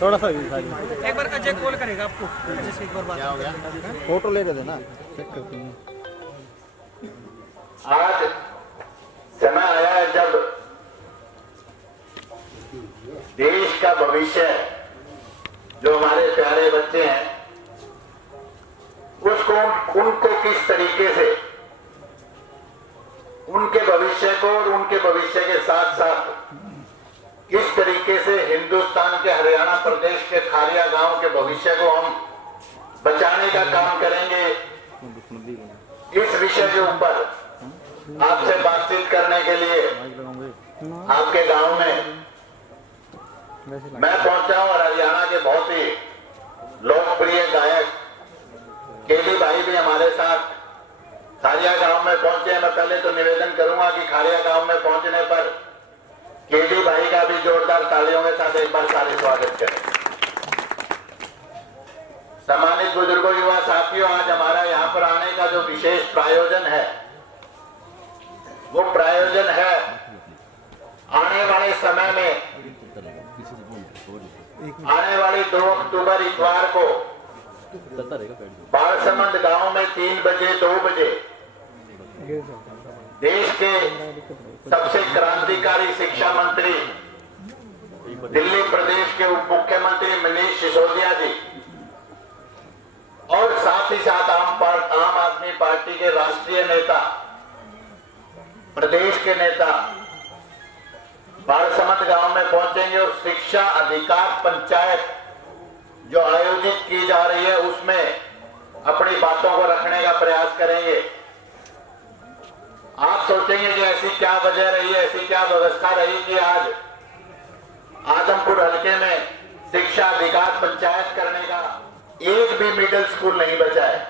थोड़ा सा एक बार अजय कॉल करेगा आपको, अजय से एक बार बात हो गया, फोटो लेके देना, चेक करते हैं। आज समय आया है जब देश का भविष्य, जो हमारे प्यारे बच्चे हैं, उसको उनको किस तरीके से उनके भविष्य को और उनके भविष्य के साथ साथ किस तरीके से हिंदुस्तान के हरियाणा प्रदेश के खारिया गांव के भविष्य को हम बचाने का काम करेंगे, इस विषय के ऊपर आपसे बातचीत करने के लिए आपके गांव में मैं पहुंचा हूं। और हरियाणा के बहुत ही लोकप्रिय गायक केडी भाई भी हमारे साथ खारिया गांव में पहुंचे हैं। मैं पहले तो निवेदन करूंगा कि खारिया गांव में पहुंचने पर केडी भाई का भी जोरदार तालियों के साथ एक बार सारे स्वागत करें। सम्मानित बुजुर्गों, युवा साथियों, आज हमारा यहाँ पर आने का जो विशेष प्रायोजन है, वो प्रायोजन है आने वाले समय में, आने वाली 2 अक्टूबर इतवार को बालसमंद गांव में 3 बजे 2 बजे देश के सबसे क्रांतिकारी शिक्षा मंत्री, दिल्ली प्रदेश के उप मुख्यमंत्री मनीष सिसोदिया जी और साथ ही साथ आम आदमी पार्टी के राष्ट्रीय नेता, प्रदेश के नेता बालसमंद गांव में पहुंचेंगे और शिक्षा अधिकार पंचायत जो आयोजित की जा रही है उसमें अपनी बातों को रखने का प्रयास करेंगे। आप सोचेंगे कि ऐसी क्या वजह रही है, ऐसी क्या व्यवस्था रही कि आज आदमपुर हलके में शिक्षा अधिकार पंचायत करने का एक भी मिडिल स्कूल नहीं बचा है।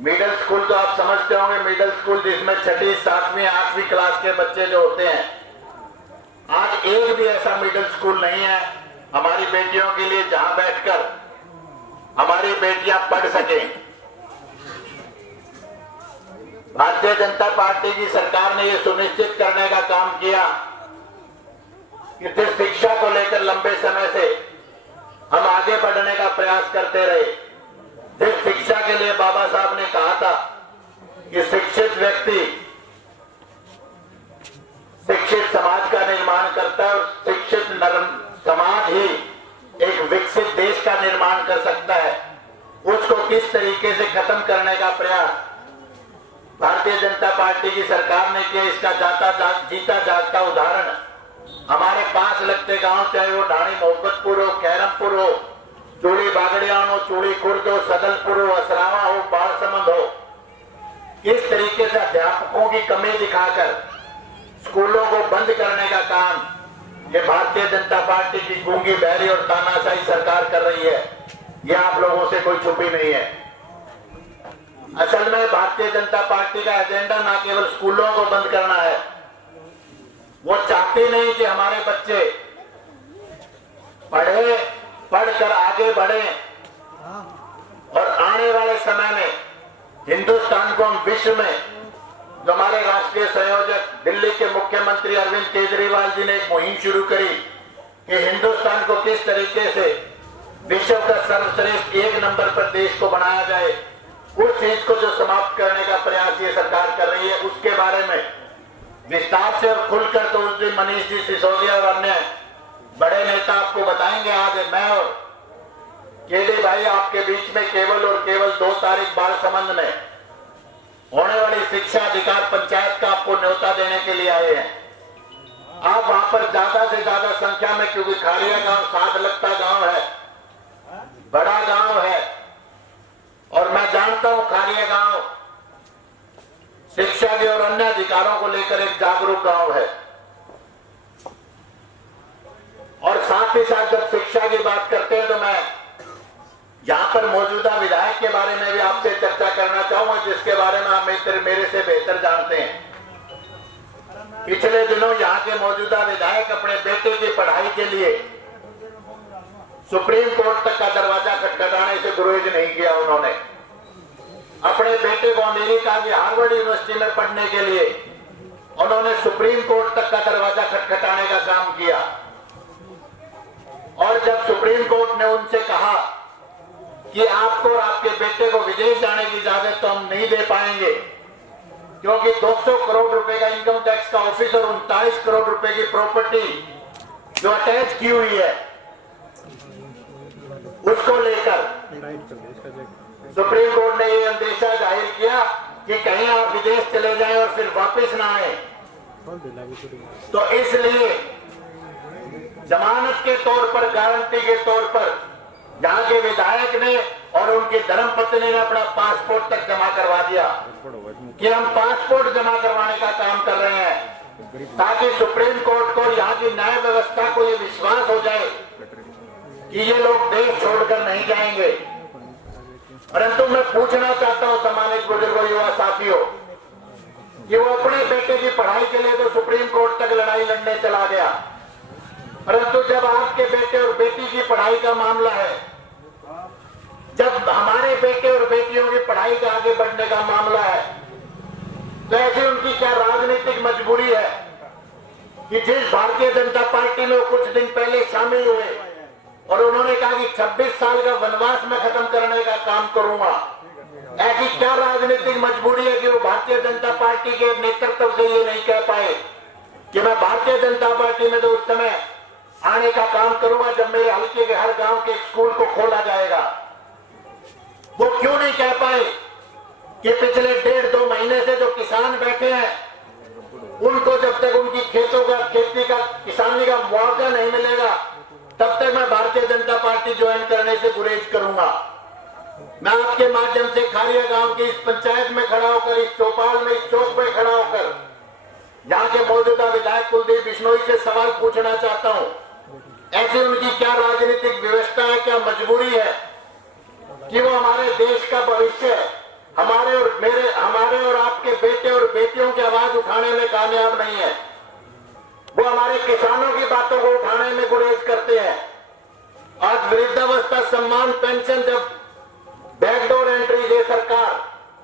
मिडिल स्कूल तो आप समझते होंगे, मिडिल स्कूल जिसमें 6ठी, 7वीं, 8वीं क्लास के बच्चे जो होते हैं, आज एक भी ऐसा मिडिल स्कूल नहीं है हमारी बेटियों के लिए जहां बैठकर हमारी बेटियां पढ़ सकें। भारतीय जनता पार्टी की सरकार ने यह सुनिश्चित करने का काम किया कि जिस शिक्षा को लेकर लंबे समय से हम आगे बढ़ने का प्रयास करते रहे, जिस शिक्षा के लिए बाबा साहब ने कहा था कि शिक्षित व्यक्ति शिक्षित समाज का निर्माण करता है और शिक्षित समाज ही एक विकसित देश का निर्माण कर सकता है, उसको किस तरीके से खत्म करने का प्रयास भारतीय जनता पार्टी की सरकार ने किया। इसका जीता जागता उदाहरण हमारे पास लगते गांव, चाहे वो ढाणी मोहब्बतपुर हो, कैरमपुर हो, चूड़ी बागड़ियान हो, चूड़ी खुर्द हो, सदलपुर हो, असरावा हो, बालसमंद हो, किस तरीके से अध्यापकों की कमी दिखाकर स्कूलों को बंद करने का काम ये भारतीय जनता पार्टी की गूंगी बहरी और तानाशाही सरकार कर रही है। ये आप लोगों से कोई छुपी नहीं है। असल में भारतीय जनता पार्टी का एजेंडा ना केवल स्कूलों को बंद करना है, वो चाहती नहीं कि हमारे बच्चे पढ़कर आगे बढ़े और आने वाले समय में हिंदुस्तान को हम विश्व में, जो हमारे राष्ट्रीय संयोजक दिल्ली के मुख्यमंत्री अरविंद केजरीवाल जी ने एक मुहिम शुरू करी कि हिंदुस्तान को किस तरीके से विश्व का सर्वश्रेष्ठ 1 नंबर पर देश को बनाया जाए, उस चीज को जो समाप्त करने का प्रयास ये सरकार कर रही है, उसके बारे में विस्तार से और खुलकर तो उस दिन मनीष जी सिसोदिया और अन्य बड़े नेता आपको बताएंगे। आज मैं और केडी भाई आपके बीच में केवल और केवल 2 तारीख बालसमंद में होने वाली शिक्षा अधिकार पंचायत का आपको न्योता देने के लिए आए हैं। आप वहां पर ज्यादा से ज्यादा संख्या में, क्योंकि खारिया गांव साथ लगता गांव है, बड़ा गांव है और मैं जानता हूं खारिया गांव शिक्षा के और अन्य अधिकारों को लेकर एक जागरूक गांव है। और साथ ही साथ जब शिक्षा की बात करते हैं तो मैं यहां पर मौजूदा विधायक के बारे में भी आपसे चर्चा करना चाहूंगा, जिसके बारे में आप मेरे से बेहतर जानते हैं। पिछले दिनों यहां के मौजूदा विधायक अपने बेटे की पढ़ाई के लिए सुप्रीम कोर्ट तक का दरवाजा खटखटाने से गुरेज नहीं किया। उन्होंने अपने बेटे को अमेरिका की हार्वर्ड यूनिवर्सिटी में पढ़ने के लिए उन्होंने सुप्रीम कोर्ट तक का दरवाजा खटखटाने का काम किया। और जब सुप्रीम ने उनसे कहा कि आपको और आपके बेटे को विदेश जाने की इजाजत तो हम नहीं दे पाएंगे, क्योंकि 200 करोड़ रुपए का इनकम टैक्स का ऑफिस और 39 करोड़ रुपए की प्रॉपर्टी जो अटैच की हुई है, उसको लेकर सुप्रीम कोर्ट ने ये अंदेशा जाहिर किया कि कहीं आप विदेश चले जाएं और फिर वापस ना आए। तो इसलिए जमानत के तौर पर, गारंटी के तौर पर यहाँ के विधायक ने और उनकी धर्मपत्नी ने अपना पासपोर्ट तक जमा करवा दिया कि हम पासपोर्ट जमा करवाने का काम कर रहे हैं, ताकि सुप्रीम कोर्ट को, यहाँ की न्याय व्यवस्था को ये विश्वास हो जाए कि ये लोग देश छोड़कर नहीं जाएंगे। परंतु मैं पूछना चाहता हूं सम्मानित बुजुर्गों, युवा साथियों, कि वो अपने बेटे की पढ़ाई के लिए तो सुप्रीम कोर्ट तक लड़ाई लड़ने चला गया, परंतु जब आपके बेटे और बेटी की पढ़ाई का मामला है, जब हमारे बेटे और बेटियों की पढ़ाई का आगे बढ़ने का मामला है, तो ऐसी उनकी क्या राजनीतिक मजबूरी है कि जिस भारतीय जनता पार्टी में कुछ दिन पहले शामिल हुए और उन्होंने कहा कि 26 साल का वनवास में खत्म करने का काम करूंगा, ऐसी क्या राजनीतिक मजबूरी है कि वो भारतीय जनता पार्टी के नेतृत्व से ये नहीं कह पाए कि मैं भारतीय जनता पार्टी में तो उस समय आने का काम करूंगा जब मेरे हल्के के हर गांव के स्कूल को खोला जाएगा। वो क्यों नहीं कह पाए कि पिछले 1.5-2 महीने से जो किसान बैठे हैं, उनको जब तक उनकी खेतों का, खेती का, किसानी का मुआवजा नहीं मिलेगा, तब तक मैं भारतीय जनता पार्टी ज्वाइन करने से गुरेज करूंगा। मैं आपके माध्यम से खारिया गांव की इस पंचायत में खड़ा होकर, इस चौपाल में, इस चौक में खड़ा होकर यहाँ के मौजूदा विधायक कुलदीप बिश्नोई से सवाल पूछना चाहता हूं, ऐसी उनकी क्या राजनीतिक व्यवस्था है, क्या मजबूरी है कि वो हमारे देश का भविष्य, हमारे और आपके बेटे और बेटियों की आवाज उठाने में कामयाब नहीं है। वो हमारे किसानों की बातों को उठाने में गुरेज करते हैं। आज वृद्धावस्था सम्मान पेंशन जब बैकडोर एंट्री दे सरकार,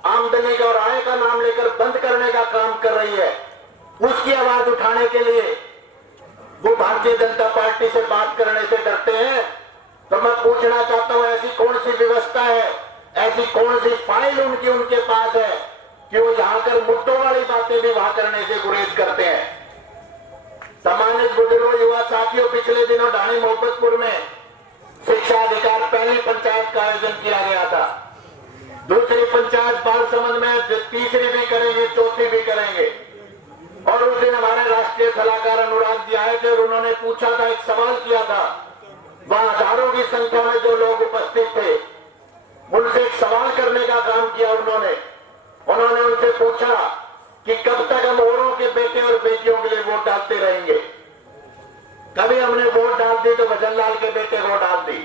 आमदनी का और आय का नाम लेकर बंद करने का काम कर रही है, उसकी आवाज उठाने के लिए वो भारतीय जनता पार्टी से बात करने से डरते हैं। तो मैं पूछना चाहता हूं, ऐसी कौन सी व्यवस्था है, ऐसी कौन सी फाइल उनके पास है कि वो यहाँ कर मुद्दों वाली बातें भी वहां करने से गुरेज करते हैं। सम्मानित बुजुर्गों, युवा साथियों, पिछले दिनों ढाणी मोहब्बतपुर में शिक्षा अधिकार पहली पंचायत का आयोजन किया गया था। दूसरी पंचायत बालसमंद में, तीसरी भी करेंगे, चौथी भी करेंगे। और उस दिन हमारे राष्ट्रीय सलाहकार अनुराग जी आए थे और उन्होंने पूछा था, एक सवाल किया था, वहां हजारों की संख्या में जो लोग उपस्थित थे, उनसे एक सवाल करने का काम किया। उन्होंने उनसे पूछा कि कब तक हम औरों के बेटे और बेटियों के लिए वोट डालते रहेंगे। कभी हमने वोट डाल दी तो भजन लाल के बेटे को डाल दी,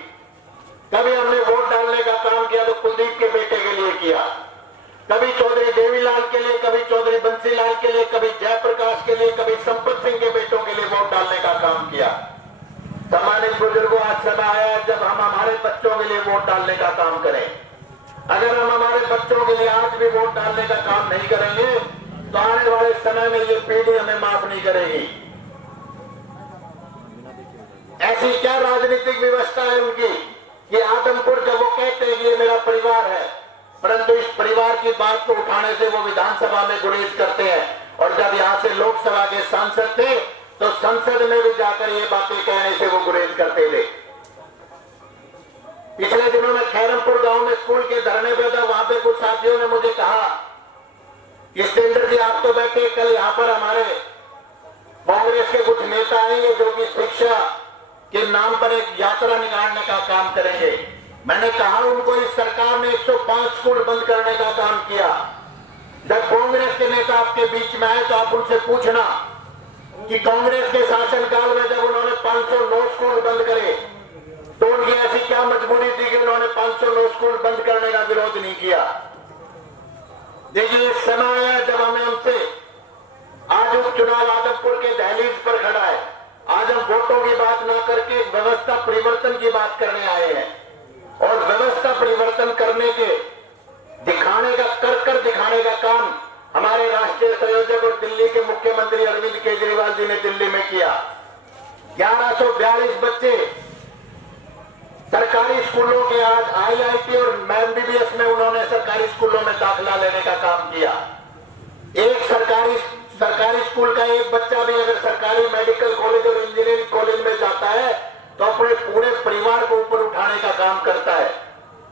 कभी हमने वोट डालने का काम किया तो कुलदीप के बेटे के लिए किया, कभी चौधरी देवीलाल के लिए, कभी चौधरी बंसीलाल के लिए, कभी जयप्रकाश के लिए, कभी संपत सिंह के बेटों के लिए वोट डालने का काम किया। सम्मानित बुजुर्गों, आज समय आया जब हम हमारे बच्चों के लिए वोट डालने का काम करें। अगर हम हमारे बच्चों के लिए आज भी वोट डालने का काम नहीं करेंगे तो आने वाले समय में ये पीढ़ी हमें माफ नहीं करेगी। ऐसी क्या राजनीतिक व्यवस्था है उनकी कि आदमपुर जब वो कहते हैं कि ये मेरा परिवार है, परंतु इस परिवार की बात को उठाने से वो विधानसभा में गुरेज करते हैं। और जब यहाँ से लोकसभा के सांसद थे तो संसद में भी जाकर ये बातें कहने से वो गुरेज करते थे। पिछले दिनों में खैरमपुर गांव में स्कूल के धरने पे था, वहां पे कुछ साथियों ने मुझे कहा कि सतेंद्र जी आप तो बैठे, कल यहाँ पर हमारे कांग्रेस के कुछ नेता आएंगे जो कि शिक्षा के नाम पर एक यात्रा निकालने का काम करेंगे। मैंने कहा उनको, इस सरकार ने 105 स्कूल बंद करने का काम किया। जब कांग्रेस के नेता आपके बीच में आए तो आप उनसे पूछना कि कांग्रेस के शासनकाल में जब उन्होंने 509 स्कूल बंद करे तो उनकी ऐसी क्या मजबूरी थी कि उन्होंने 509 स्कूल बंद करने का विरोध नहीं किया। देखिए, समय है जब हमें उनसे, आज उपचुनाव आदमपुर के दहलीज पर खड़ा है, आज हम वोटों की बात ना करके व्यवस्था परिवर्तन की बात करने आए हैं। और व्यवस्था परिवर्तन करने के दिखाने का, कर दिखाने का काम हमारे राष्ट्रीय संयोजक और दिल्ली के मुख्यमंत्री अरविंद केजरीवाल जी ने दिल्ली में किया। 1142 बच्चे सरकारी स्कूलों के आज IIT और MBBS में उन्होंने सरकारी स्कूलों में दाखिला लेने का काम किया। एक सरकारी स्कूल का एक बच्चा भी अगर सरकारी मेडिकल कॉलेज और इंजीनियरिंग कॉलेज में जाता है तो अपने पूरे परिवार को ऊपर उठाने का काम करता है।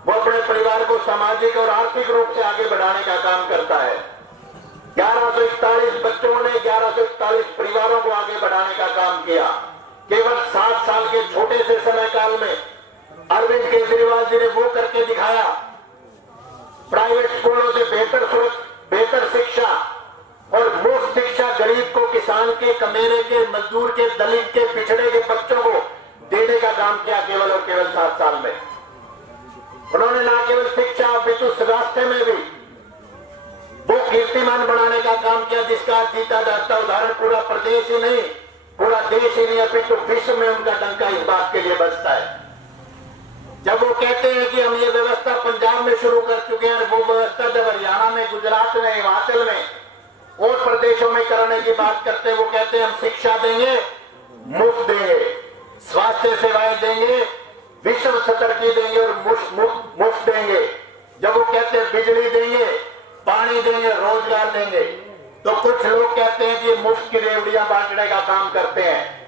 वो अपने परिवार को सामाजिक और आर्थिक रूप से आगे बढ़ाने का काम करता है। 1141 बच्चों ने 1141 परिवारों को आगे बढ़ाने का काम किया। केवल 7 साल के छोटे से समय काल में अरविंद केजरीवाल जी ने वो करके दिखाया। प्राइवेट स्कूलों से बेहतर शिक्षा और मुफ्त शिक्षा गरीब को, किसान के, कमेरे के, मजदूर के, दलित के, पिछड़े के बच्चों को देने का काम किया केवल और केवल 7 साल में। उन्होंने ना केवल शिक्षा अपितु स्वास्थ्य में भी वो कीर्तिमान बनाने का काम किया जिसका जीता जाता उदाहरण पूरा प्रदेश ही नहीं, पूरा देश ही नहीं अपितु विश्व में उनका डंका इस बात के लिए बजता है। जब वो कहते हैं कि हम ये व्यवस्था पंजाब में शुरू कर चुके हैं, वो व्यवस्था जब हरियाणा में, गुजरात में, हिमाचल में और प्रदेशों में करने की बात करते हैं, वो कहते हैं हम शिक्षा देंगे, मुफ्त देंगे, स्वास्थ्य सेवाएं देंगे, विश्व स्तर की देंगे और मुफ्त देंगे। जब वो कहते हैं बिजली देंगे, पानी देंगे, रोजगार देंगे, तो कुछ लोग कहते हैं कि मुफ्त की रेवड़ियां बांटने का काम करते हैं।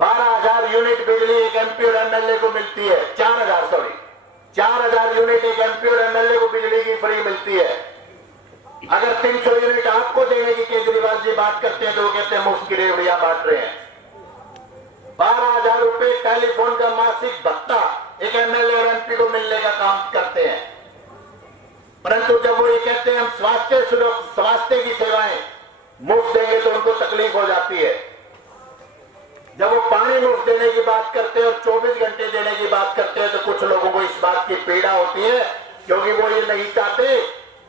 12,000 यूनिट बिजली एक MP और MLA को मिलती है। 4,000 यूनिट एक MP और MLA को बिजली की फ्री मिलती है। अगर 300 यूनिट आपको देने की केजरीवाल जी बात करते हैं तो वो कहते हैं मुफ्त की रेवड़ियां बांट रहे हैं। 12,000 रुपए टेलीफोन का मासिक भत्ता एक MLA और MP को मिलने का काम करते हैं। परंतु जब वो ये कहते हैं हम स्वास्थ्य की सेवाएं मुफ्त देंगे तो उनको तकलीफ हो जाती है। जब वो पानी मुफ्त देने की बात करते हैं और 24 घंटे देने की बात करते हैं तो कुछ लोगों को इस बात की पीड़ा होती है, क्योंकि वो ये नहीं चाहते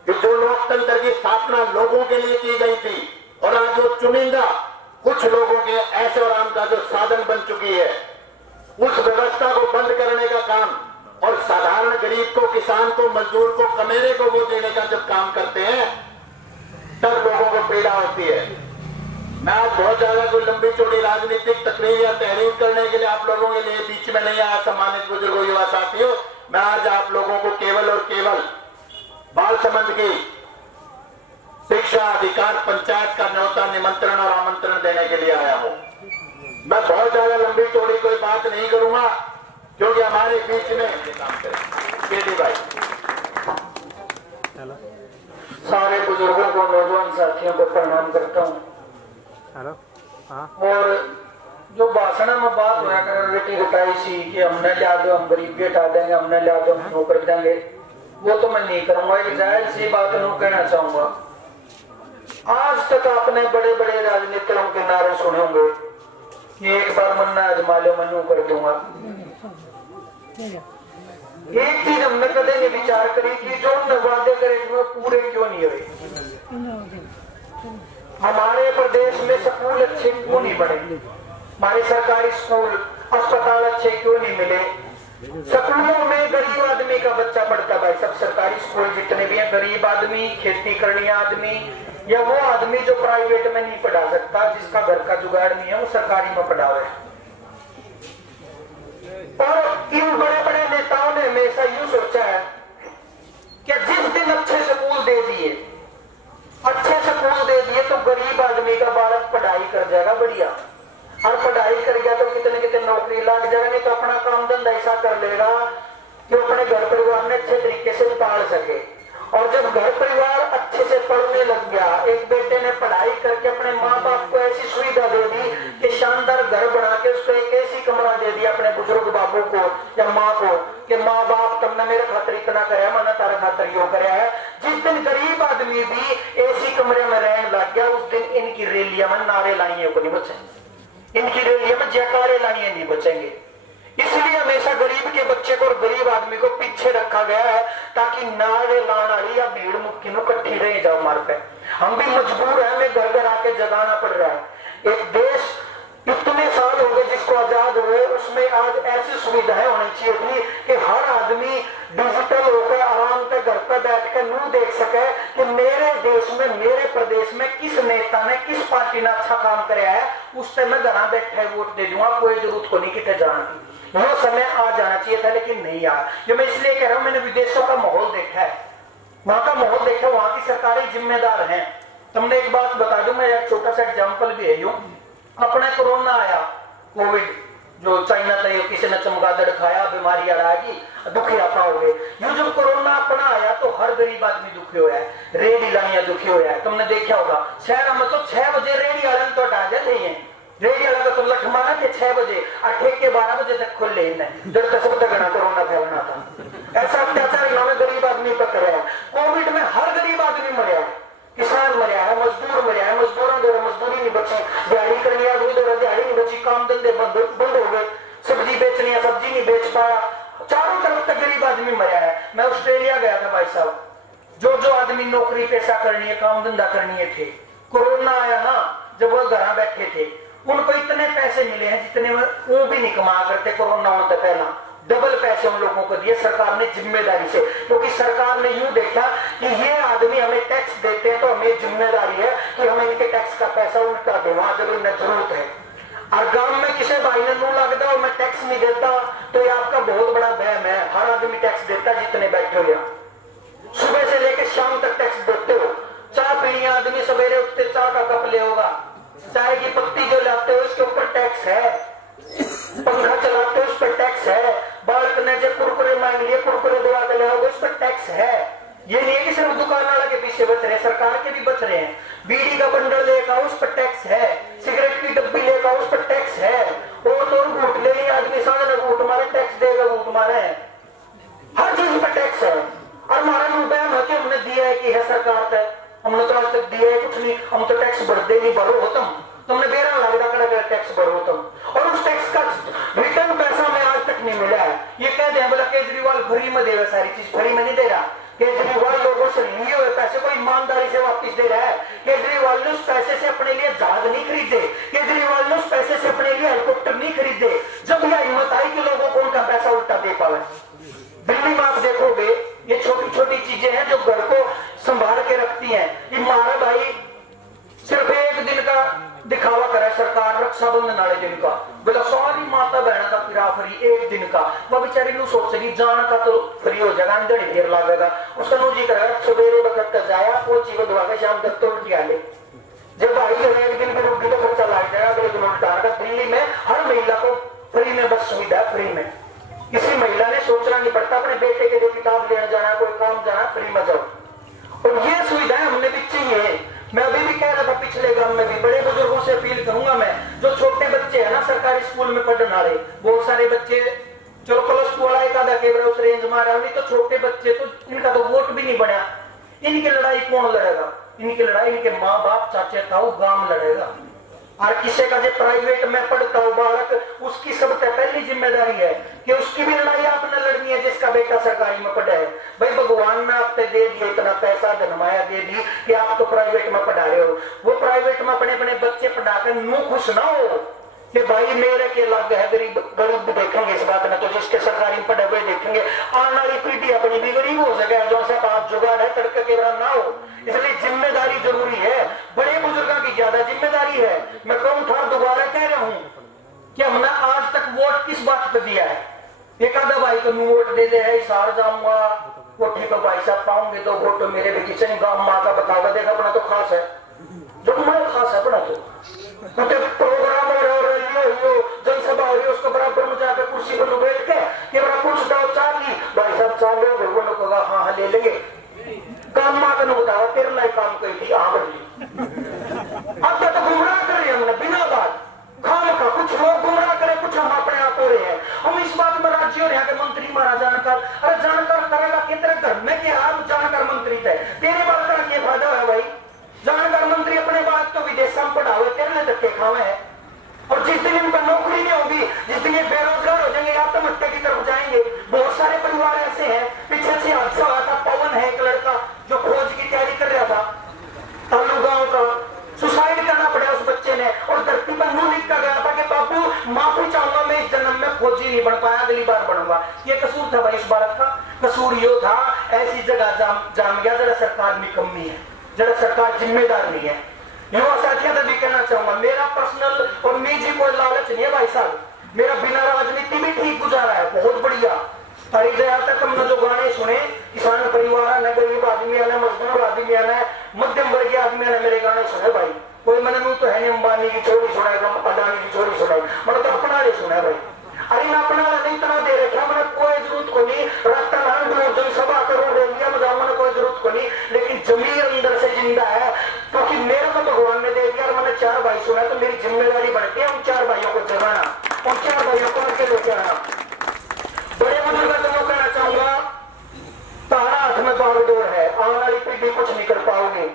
कि जो लोकतंत्र की स्थापना लोगों के लिए की गई थी और आज वो चुनिंदा कुछ लोगों के ऐशो आराम का जो साधन बन चुकी है, उस व्यवस्था को बंद करने का काम और साधारण गरीब को, किसान को, मजदूर को, कमेरे को वो देने का जब काम करते हैं तब लोगों को पीड़ा होती है। मैं आज बहुत ज्यादा कोई लंबी चौड़ी राजनीतिक तकरीर या तहरीर करने के लिए आप लोगों के लिए बीच में नहीं आया। सम्मानित बुजुर्गों, युवा साथियों, मैं आज आप लोगों को केवल और केवल बाल संबंध की शिक्षा अधिकार पंचायत का न्योता, निमंत्रण और आमंत्रण देने के लिए आया हूं। मैं बहुत ज्यादा लंबी चौड़ी कोई बात नहीं करूंगा क्योंकि हमारे बीच में केडी भाई सारे बुजुर्गों को, नौजवान साथियों को प्रणाम करता हूँ। और जो भाषण में बात होया कर बेटी घटाई सी कि हमने लिया दो, हम गरीबी हटा देंगे, हमने लिया दो, हम नौकर देंगे, वो तो मैं नहीं करूंगा। एक जायज सी बात मैं कहना चाहूंगा। आज तक आपने बड़े बड़े राजनेताओं के नारे सुने होंगे कि एक बार मन्ना आजमा लो, मैं कर दूंगा। एक चीज हमने कदे नहीं विचार करी कि जो वादे करे वो पूरे क्यों नहीं हुए। हमारे प्रदेश में स्कूल अच्छे क्यों नहीं बने, हमारे सरकारी स्कूल अस्पताल अच्छे क्यों नहीं मिले। स्कूलों में गरीब आदमी का बच्चा पढ़ता, भाई सब सरकारी स्कूल जितने भी हैं, गरीब आदमी, खेती करनी आदमी या वो आदमी जो प्राइवेट में नहीं पढ़ा सकता, जिसका घर का जुगाड़ नहीं है, वो सरकारी में पढ़ावे। और इन बड़े बड़े नेताओं ने हमेशा यूं सोचा है कि जिस दिन अच्छे स्कूल दे दिए, तो गरीब आदमी का बालक पढ़ाई कर जाएगा बढ़िया, और पढ़ाई कर गया तो कितने कितने नौकरी लग जाएगा, नहीं तो अपना काम धंधा ऐसा कर लेगा कि अपने घर परिवार में अच्छे तरीके से पाल सके। और जब घर परिवार अच्छे से पढ़ने लग गया, एक बेटे ने पढ़ाई करके अपने माँ बाप को ऐसी सुविधा दे दी कि शानदार घर बना के उसको एक ऐसी कमरा दे दिया अपने बुजुर्ग बाबू को या माँ को कि माँ बाप तुमने मेरे खातर इतना कराया, मैंने तारा खातर यो कराया है। जिस दिन गरीब आदमी भी ऐसी कमरे में रहने लग गया, उस दिन इनकी रैलियां में नारे लाइए को नहीं बचेंगे, इनकी रैलियां में जयकारे लाइए नहीं बचेंगे। इसलिए हमेशा गरीब के बच्चे को और गरीब आदमी को पीछे रखा गया है ताकि नारे लाड़ी या भीड़ मुक्की में इकट्ठी रह जाओ मार पे। हम भी मजबूर है, हमें घर घर आके जगाना पड़ रहा है। एक देश इतने साल हो गए जिसको आजाद हुए, उसमें आज ऐसी सुविधाएं होनी चाहिए थी कि हर आदमी डिजिटल होकर आराम से घर पर बैठ कर न्यूज देख सके कि मेरे देश में, मेरे प्रदेश देश में किस नेता ने किस पार्टी ने अच्छा काम कराया है, उस पर मैं घर बैठे वोट दे दूंगा, कोई जरूरत को नहीं कितने जाने की। वो समय आ जाना चाहिए था लेकिन नहीं आया। ये मैं इसलिए कह रहा हूं, मैंने विदेशों का माहौल देखा है, वहां का माहौल देखा, वहां की सरकारें जिम्मेदार हैं। तुमने एक बात बता दूं, मैं एक छोटा सा एग्जाम्पल भी है। अपने कोरोना आया, कोविड जो चाइना था, किसी ने चमगादड़ खाया, बीमारी आएगी, दुखी आपा हो गए। यूं जब कोरोना अपना आया तो हर गरीब आदमी दुखी होया है, रेडी लानिया दुखी होया है। तुमने देखा होगा शहर में तो 6 बजे रेडी वाले तो हटा जाते हैं, रेडी वाला का तो लठ मारा थे 6 बजे, ठेके 12 बजे तक खुले जब तक सब तक कोरोना फैलना था। ऐसा अत्याचार यहाँ में गरीब आदमी पर कर रहा है। कोविड में हर गरीब आदमी मरिया है, किसान मरिया है, मजदूर मरिया है, मजदूरों द्वारा मजदूरी नहीं बची, दिहाड़ी करनी आदमी द्वारा दिहाड़ी नहीं बची, काम धंधे बंद हो गए, सब्जी बेचनी है सब्जी नहीं बेच पाया, चारों तरफ तक गरीब आदमी मरिया है। मैं ऑस्ट्रेलिया गया था भाई साहब, जो आदमी नौकरी पेशा करनी है, काम धंधा करनी है थे, कोरोना आया ना, जब वो घर बैठे थे उनको इतने पैसे मिले हैं जितने वो भी नहीं कमा करते कोरोना होने से पहला। डबल पैसे उन लोगों को दिए सरकार ने जिम्मेदारी से, क्योंकि सरकार ने यूं देखा कि ये आदमी हमें टैक्स देते हैं तो हमें जिम्मेदारी है कि हमें इनके टैक्स का पैसा उल्टा दे वहां जब इन्हें जरूरत है। और गांव में किसी भाई ने नू लगता और मैं टैक्स नहीं देता तो ये आपका बहुत बड़ा वहम है। हर आदमी टैक्स देता जितने बैठे हो, सुबह से लेकर शाम तक टैक्स देते हो। चाय पीनी आदमी सवेरे उठते चाय का कप ले होगा, चाय की पत्ती जो लाते हो उसके ऊपर टैक्स है, पंखा चलाते हो उस पर टैक्स है, बाल करने से कुरकुरे मांग लिए कुरकुरे दवा के लाओगे उस पर टैक्स है। ये नहीं है कि सिर्फ दुकान वाला के पीछे बच रहे हैं, सरकार के भी बच रहे हैं। बीड़ी का बंडल लेकर उस पर टैक्स है, सिगरेट की डब्बी लेकर उस पर टैक्स है, और तो घूट ले लिया आदमी सामने घूट मारे टैक्स देगा, घूट मारे हर चीज पर टैक्स है। और हमारा मुबैन है कि हमने दिया है कि है सरकार तक, हमने तो आज तक दिया है कुछ नहीं, हम तो टैक्स भरते नहीं, भरो हो तुमने बेरा लगता कर टैक्स भरो तुम, और उस टैक्स का रिटर्न पैसा हमें आज तक नहीं मिला है। ये कह दे बोला केजरीवाल फ्री में दे रहा, सारी चीज फ्री में नहीं दे रहा। केजरीवाल लोगों से लिए हुए पैसे को ईमानदारी से वापस दे रहा है। केजरीवाल ने उस पैसे से अपने लिए जहाज नहीं खरीदे, केजरीवाल ने उस पैसे से अपने लिए हेलीकॉप्टर नहीं खरीदे। जब यह हिम्मत आई कि लोगों को उनका पैसा उल्टा दे पावे। दिल्ली में आप देखोगे ये छोटी छोटी चीजें हैं जो घर को संभाल के रखती हैं। ये मारा भाई सिर्फ एक दिन का दिखावा करे सरकार, रक्षाबंधन वाले दिन का बोला सारी माता बहन का फिरा फ्री एक दिन का, वो बेचारी नु सोचेगी जान का तो फ्री हो जाएगा, अंदर ही देर लगेगा उसका नु जी करेगा सवेरे वक्त का जाया पोची बदवा के शाम तक तो उल्टी आ ले। जब भाई जब एक दिन की रोटी तो खर्चा लग जाएगा, अगले दिन उल्टा आएगा। दिल्ली में हर महिला को फ्री में बस सुविधा, फ्री में किसी महिला ने सोचना नहीं पड़ता अपने बेटे के लिए किताब लेने जाना, कोई काम जाना, फ्री में जाओ। और ये सुविधाएं हमने भी चाहिए। मैं अभी भी कह रहा था पिछले ग्राम में भी बड़े बुजुर्गों से अपील करूंगा मैं, जो छोटे बच्चे हैं ना सरकारी स्कूल में पढ़ने वाले, बहुत सारे बच्चे चलो प्लस 2 वाला एक आधा केवरा उस रेंज में आ रहा है, नहीं तो छोटे बच्चे तो इनका तो वोट भी नहीं बना। इनकी लड़ाई कौन लड़ेगा? इनकी लड़ाई इनके माँ बाप चाचे ताऊ गांव लड़ेगा। और किसी का जो प्राइवेट में पढ़ता हो बालक, उसकी सबसे पहली जिम्मेदारी है कि उसकी भी लड़ाई आपने लड़नी है जिसका बेटा सरकारी में पढ़ा है। भाई भगवान ने आप पे दे दिया इतना पैसा, धनमाया दे दी कि आप तो प्राइवेट में पढ़ा रहे हो, वो प्राइवेट में अपने अपने बच्चे पढ़ाकर मुंह खुश ना हो कि भाई मेरे के लग है। गरीब गरीब देखेंगे इस बात में, तो जिसके सरकारी में पढ़े हुए देखेंगे आने वाली पीढ़ी अपनी भी गरीब हो सके, जो सा बात जुगाड़ है तड़के के ना हो। इसलिए जिम्मेदारी जरूरी है, बड़े बुजुर्गों की ज्यादा जिम्मेदारी है। मैं कहूं था दोबारा कह रहा हूं कि हमने आज तक वोट किस बात पर दिया है? एक आधा भाई को वोट दे दे है, इशार जाऊंगा कोठी को भाई साहब पाऊंगे 2 वोट तो मेरे भी किचन गांव माँ का बताओगा, देखा अपना तो खास है, जो मैं खास है अपना तो प्रोग्राम हो जनसभा हो रही है, उसको बराबर में जाकर कुर्सी पर बैठ के बड़ा कुर्सी दाओ चाली भाई साहब चालो वो लोग कहा हाँ ले लेंगे। काम माँ का बताओ तेरे लाइक काम करी थी अब तो गुमराह कर रहे हैं हमने बिना बात खाम का। कुछ लोग गुमराह करे, कुछ हम अपने आप हो रहे हैं। हम इस बात में राज्य हो रहे हैं कि मंत्री मारा जानकार, अरे जानकार करेगा कि तेरे घर में क्या आप जानकार मंत्री थे, तेरे बात का क्या फायदा है भाई? जानकार मंत्री अपने बात तो विदेश में पढ़ावे, तेरे लिए धक्के खावे हैं। और जिस दिन इनका नौकरी नहीं होगी, जिस दिन ये बेरोजगार हो जाएंगे, आत्महत्या की तरफ जाएंगे। बहुत सारे परिवार ऐसे हैं, पीछे से हादसा हुआ था, पवन है एक लड़का जो खोज की तैयारी कर रहा था तालू गांव का, सुसाइड करना पड़ा उस बच्चे ने, और धरती पर मुंह लिखा गया था कि बाबू माफी चाहूंगा, मैं इस जन्म में फौजी नहीं बन पाया, अगली बार बनूंगा। ये कसूर था भाई इस बालक का, कसूर यो था ऐसी जगह जाम गया जरा सरकार निकम्मी है। जरा सरकार जिम्मेदार नहीं है। युवा साथियों से भी कहना चाहूंगा, मेरा पर्सनल और निजी कोई लालच नहीं है भाई साहब, मेरा बिना राजनीति भी ठीक गुजारा है, बहुत बढ़िया। तारी दया तक हमने जो गाने सुने, किसान परिवार है, गरीब आदमी है, मजदूर आदमी है, मध्यम वर्गीय आदमी है, मेरे गाने सुने भाई। कोई मैंने तो है नहीं अंबानी की चोरी सुनाई, अडानी की चोरी सुनाई, मैंने तो अपना नहीं सुना भाई। अरे मैं अपना नहीं इतना दे रखा, मैंने कोई जरूरत को नहीं, रास्ता जनसभा करोड़ दे दिया, मैंने कोई जरूरत को नहीं, लेकिन जमीर अंदर से जिंदा है, क्योंकि मेरे को भगवान ने दे दिया। मैंने 4 भाई सुना, तो मेरी जिम्मेदारी बनती है उन 4 भाइयों को जगाना, उन 4 भाइयों को आगे लेके आना। बड़े बुजुर्ग को कहना चाहूंगा, तारा हाथ में बागडोर है, आने वाली पीढ़ी कुछ नहीं कर पाओगे।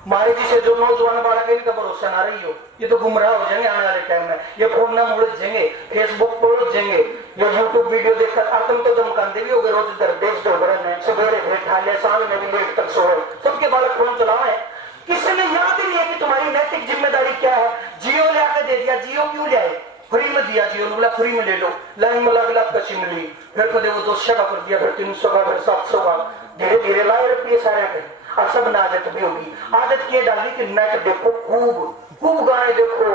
हमारे जिसे जो नौजवान बालक है, इनका भरोसा ना रही हो, ये तो गुमराह हो जाएंगे आने वाले टाइम में। ये फोन ना मुड़ जाएंगे, फेसबुक पर उड़ जाएंगे, जो यूट्यूब वीडियो देखकर आतंक तो धमकाते भी हो गए, रोज दर देश डोबरन सवेरे बैठा लिया, शाम में भी लेट तक सोए, सबके बालक फोन चलाए। किसी ने याद ही नहीं है कि तुम्हारी नैतिक जिम्मेदारी क्या है। जियो ले आकर दे दिया, जियो क्यों ले आए, फ्री में दिया जियो, बोला फ्री में ले लो, लाइन में लग लग कशी मिली, फिर कदे वो 200 का कर दिया, फिर 300 का, फिर 700 का, धीरे धीरे लाए रुपये सारे के। और सब आदत भी होगी, आदत ये डाली कि नेट देखो, खूब गाने देखो,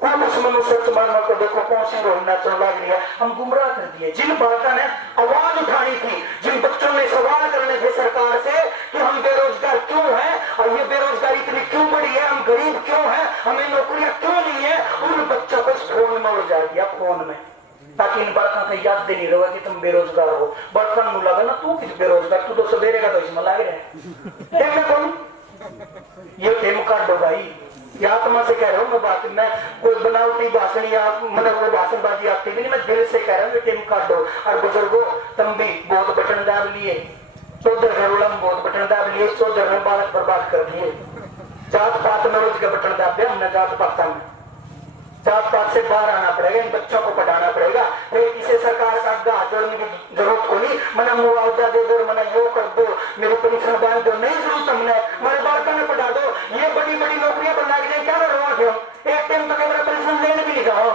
खूब उसमें सच मारना को देखो, कौन सी रोहिना चल लग रही है। हम गुमराह कर दिए। जिन बालका ने आवाज उठानी थी, जिन बच्चों ने सवाल करने थे सरकार से कि हम बेरोजगार क्यों हैं और ये बेरोजगारी इतनी क्यों बढ़ी है, हम गरीब क्यों हैं, हमें नौकरियां क्यों नहीं है, उन बच्चों को फोन में उड़ जा दिया, फोन में, ताकि इन बालका का याद नहीं रहा कि तुम बेरोजगार हो। बालका नु लगा ना तू किस बेरोजगार, तू तो सवेरे का तो इसमें लग रहा है कौन, ये टेम काट दो भाई, ये आत्मा से कह रहा हूँ मैं बात, मैं कोई बनावटी भाषण या मतलब वो भाषणबाजी आपकी भी नहीं, मैं दिल से कह रहा हूँ टेम काट दो। और बुजुर्गो तुम भी बहुत बटन दाब लिए, 14 घरोड़ा में बहुत बटन दाब लिए, 14 में बालक बर्बाद कर दिए। जात पात में रोज का बटन दाब दिया हमने, जात पाता में, जात पात से बाहर आना पड़ेगा, इन बच्चों को पढ़ाना पड़ेगा। फिर किसी सरकार का हाथ जोड़ने की जरूरत को नहीं, मैंने मुआवजा दे दो, मैंने यो कर दो, मेरी पेंशन बांध दो, नहीं जरूरत हमने, मेरे बालका ने पढ़ा दो, ये बड़ी बड़ी नौकरियां बनना के लिए क्या करवा क्यों, एक टाइम तक मेरा पेंशन लेने भी नहीं जाओ,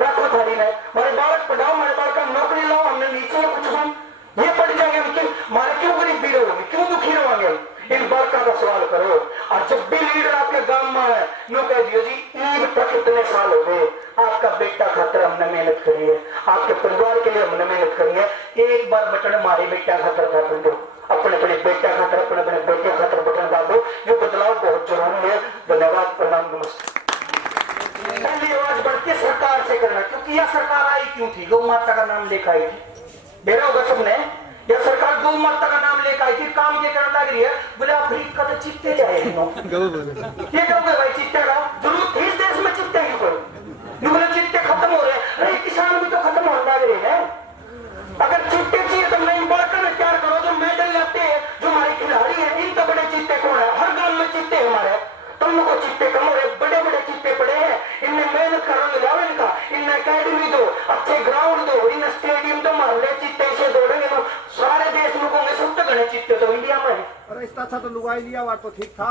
रखो थाली में, मेरे बालक पढ़ाओ, मेरे बालका नौकरी लाओ, हमने नीचे कुछ हम ये पढ़ जाएंगे, हम क्यों हमारे क्यों गरीबी रहोगे, क्यों दुखी रहोगे हम, इन बालका का सवाल करो। और जब भी लीडर आपके गांव में है, नो कह दियो जी ईद तक इतने साल हो गए, आपका बेटा खातर हमने मेहनत करी है, आपके परिवार के लिए हमने मेहनत करी है, एक बार बटन हमारे बेटा खातर दाब दो, अपने अपने बेटा खातर, अपने अपने बेटे खातर बटन दाब दो। ये बदलाव बहुत जरूरी है। धन्यवाद, प्रणाम, नमस्ते। पहली आवाज बढ़ती सरकार से करना, क्योंकि यह सरकार आई क्यों थी, गौ माता का नाम लेकर आई थी, देखा होगा सबने, यह सरकार गौ माता का नाम लेकर आई थी, काम ये करने लग रही है, बोले अफ्रीका तो चित्ते जाए, ये कहोगे भाई चित्ते का जरूरत थी इस देश में, चित्ते की कोई बोले चित्ते खत्म हो रहे हैं, अरे किसान भी तो खत्म होने लग रहे हैं। अगर चित्ते चाहिए तो नहीं बढ़कर में तैयार करो, जो मेडल लाते हैं, जो हमारे खिलाड़ी है, इन तो बड़े चित्ते कौन है, हर गांव में चित्ते हमारे, तुम लोग को चित्ते कम हो रहे, बड़े बड़े चित्ते पड़े हैं, इनमें मेहनत करो, लाओ इनका, इनमें अकेडमी दो, अच्छे ग्राउंड दो, इन स्टेडियम तो मारने चित्ते से दौड़ेंगे तो सारे देश लोगों में सब तक गणे चित्ते तो इंडिया में है। अरे इतना अच्छा तो लुगाई लिया हुआ तो ठीक था।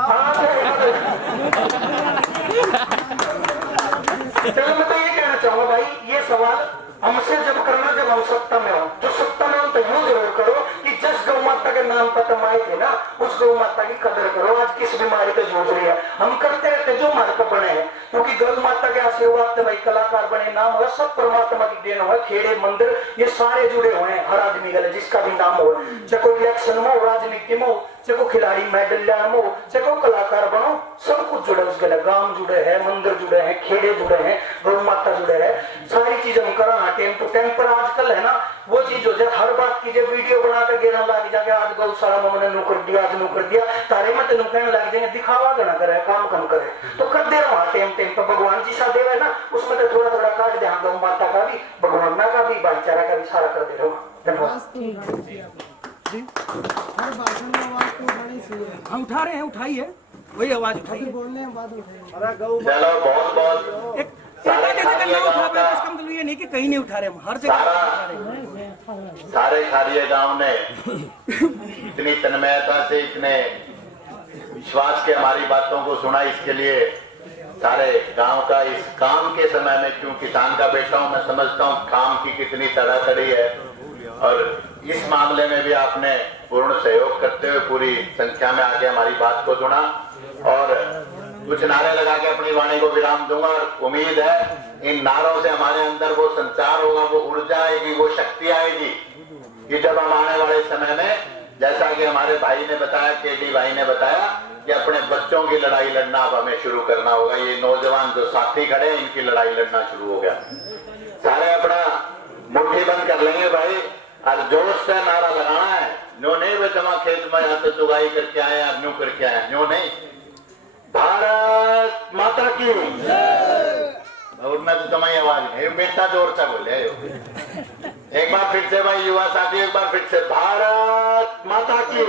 चलो मैं तो ये कहना चाहूंगा भाई, ये सवाल हमसे जब करना जब हम सत्ता में हो, जो सत्ता में हो तो यूं जरूर करो कि जिस गौ माता के नाम पर तुम आए थे ना, उस गौ माता की कदर करो। आज किस बीमारी पे जूझ रही है, हम करते रहते जो हमारे को बने हैं, क्योंकि गौ माता के आशीर्वाद से भाई कलाकार बने, नाम हुआ सब परमात्मा की देन हुआ, खेड़े मंदिर ये सारे जुड़े हुए हैं, हर आदमी का जिसका भी नाम हो, चाहे कोई इलेक्शन में हो, राजनीति में हो, चाहे को खिलाड़ी मेडल में हो, चाहे को कलाकार बनो, सब कुछ जुड़े उसके लिए, गांव जुड़े हैं, मंदिर जुड़े हैं, खेड़े जुड़े हैं, गौ माता जुड़े हैं, सारी चीजें हम करा टाइम टू टाइम। पर आजकल है ना वो चीज हो जाए, हर बात की वीडियो बनाकर गेरा लग जाके, आज गौशाला में मैंने नौकर दिया, आज नौकर दिया, तारे में तेन कहने लग जाएंगे, दिखावा ना करे, काम कम करे, तो कर दे रहा टाइम टाइम पर। भगवान जी सा देव है ना, उसमें तो थोड़ा थोड़ा काट दे, गौ माता का भी, भगवान का भी, भाईचारा का भी सारा कर दे रहा हूँ। धन्यवाद। हम उठा रहे हैं, उठाइए वही आवाज उठाइए, बोलने हैं बाद में। चलो बहुत बहुत ये नहीं कि कहीं नहीं उठा रहे, हम हर जगह सारे खारिये गांव ने इतनी तन्मयता से, इतने विश्वास के हमारी बातों को सुना, इसके लिए सारे गांव का इस काम के समय में, क्यों किसान का बेटा हूं, मैं समझता हूं काम की कितनी तड़ातड़ी है, और इस मामले में भी आपने पूर्ण सहयोग करते हुए पूरी संख्या में आके हमारी बात को सुना और कुछ नारे लगा के अपनी वाणी को विराम दूंगा। और उम्मीद है इन नारों से हमारे अंदर वो संचार होगा, वो ऊर्जा आएगी, वो शक्ति आएगी कि जब हम आने वाले समय में, जैसा कि हमारे भाई ने बताया, केडी भाई ने बताया कि अपने बच्चों की लड़ाई लड़ना अब हमें शुरू करना होगा। ये नौजवान जो साथी खड़े हैं इनकी लड़ाई लड़ना शुरू हो गया। सारे अपना मुट्ठी बंद कर लेंगे भाई और जोश से नारा लगाना है। न्यू नहीं वे जमा खेत में यहाँ तो चुगाई करके आए और न्यू करके आए, न्यू नहीं। भारत माता की और मैं तो तुम्हारी आवाज नहीं बेटा जोर से बोले। एक बार फिर से भाई युवा साथी, एक बार फिर से भारत माता की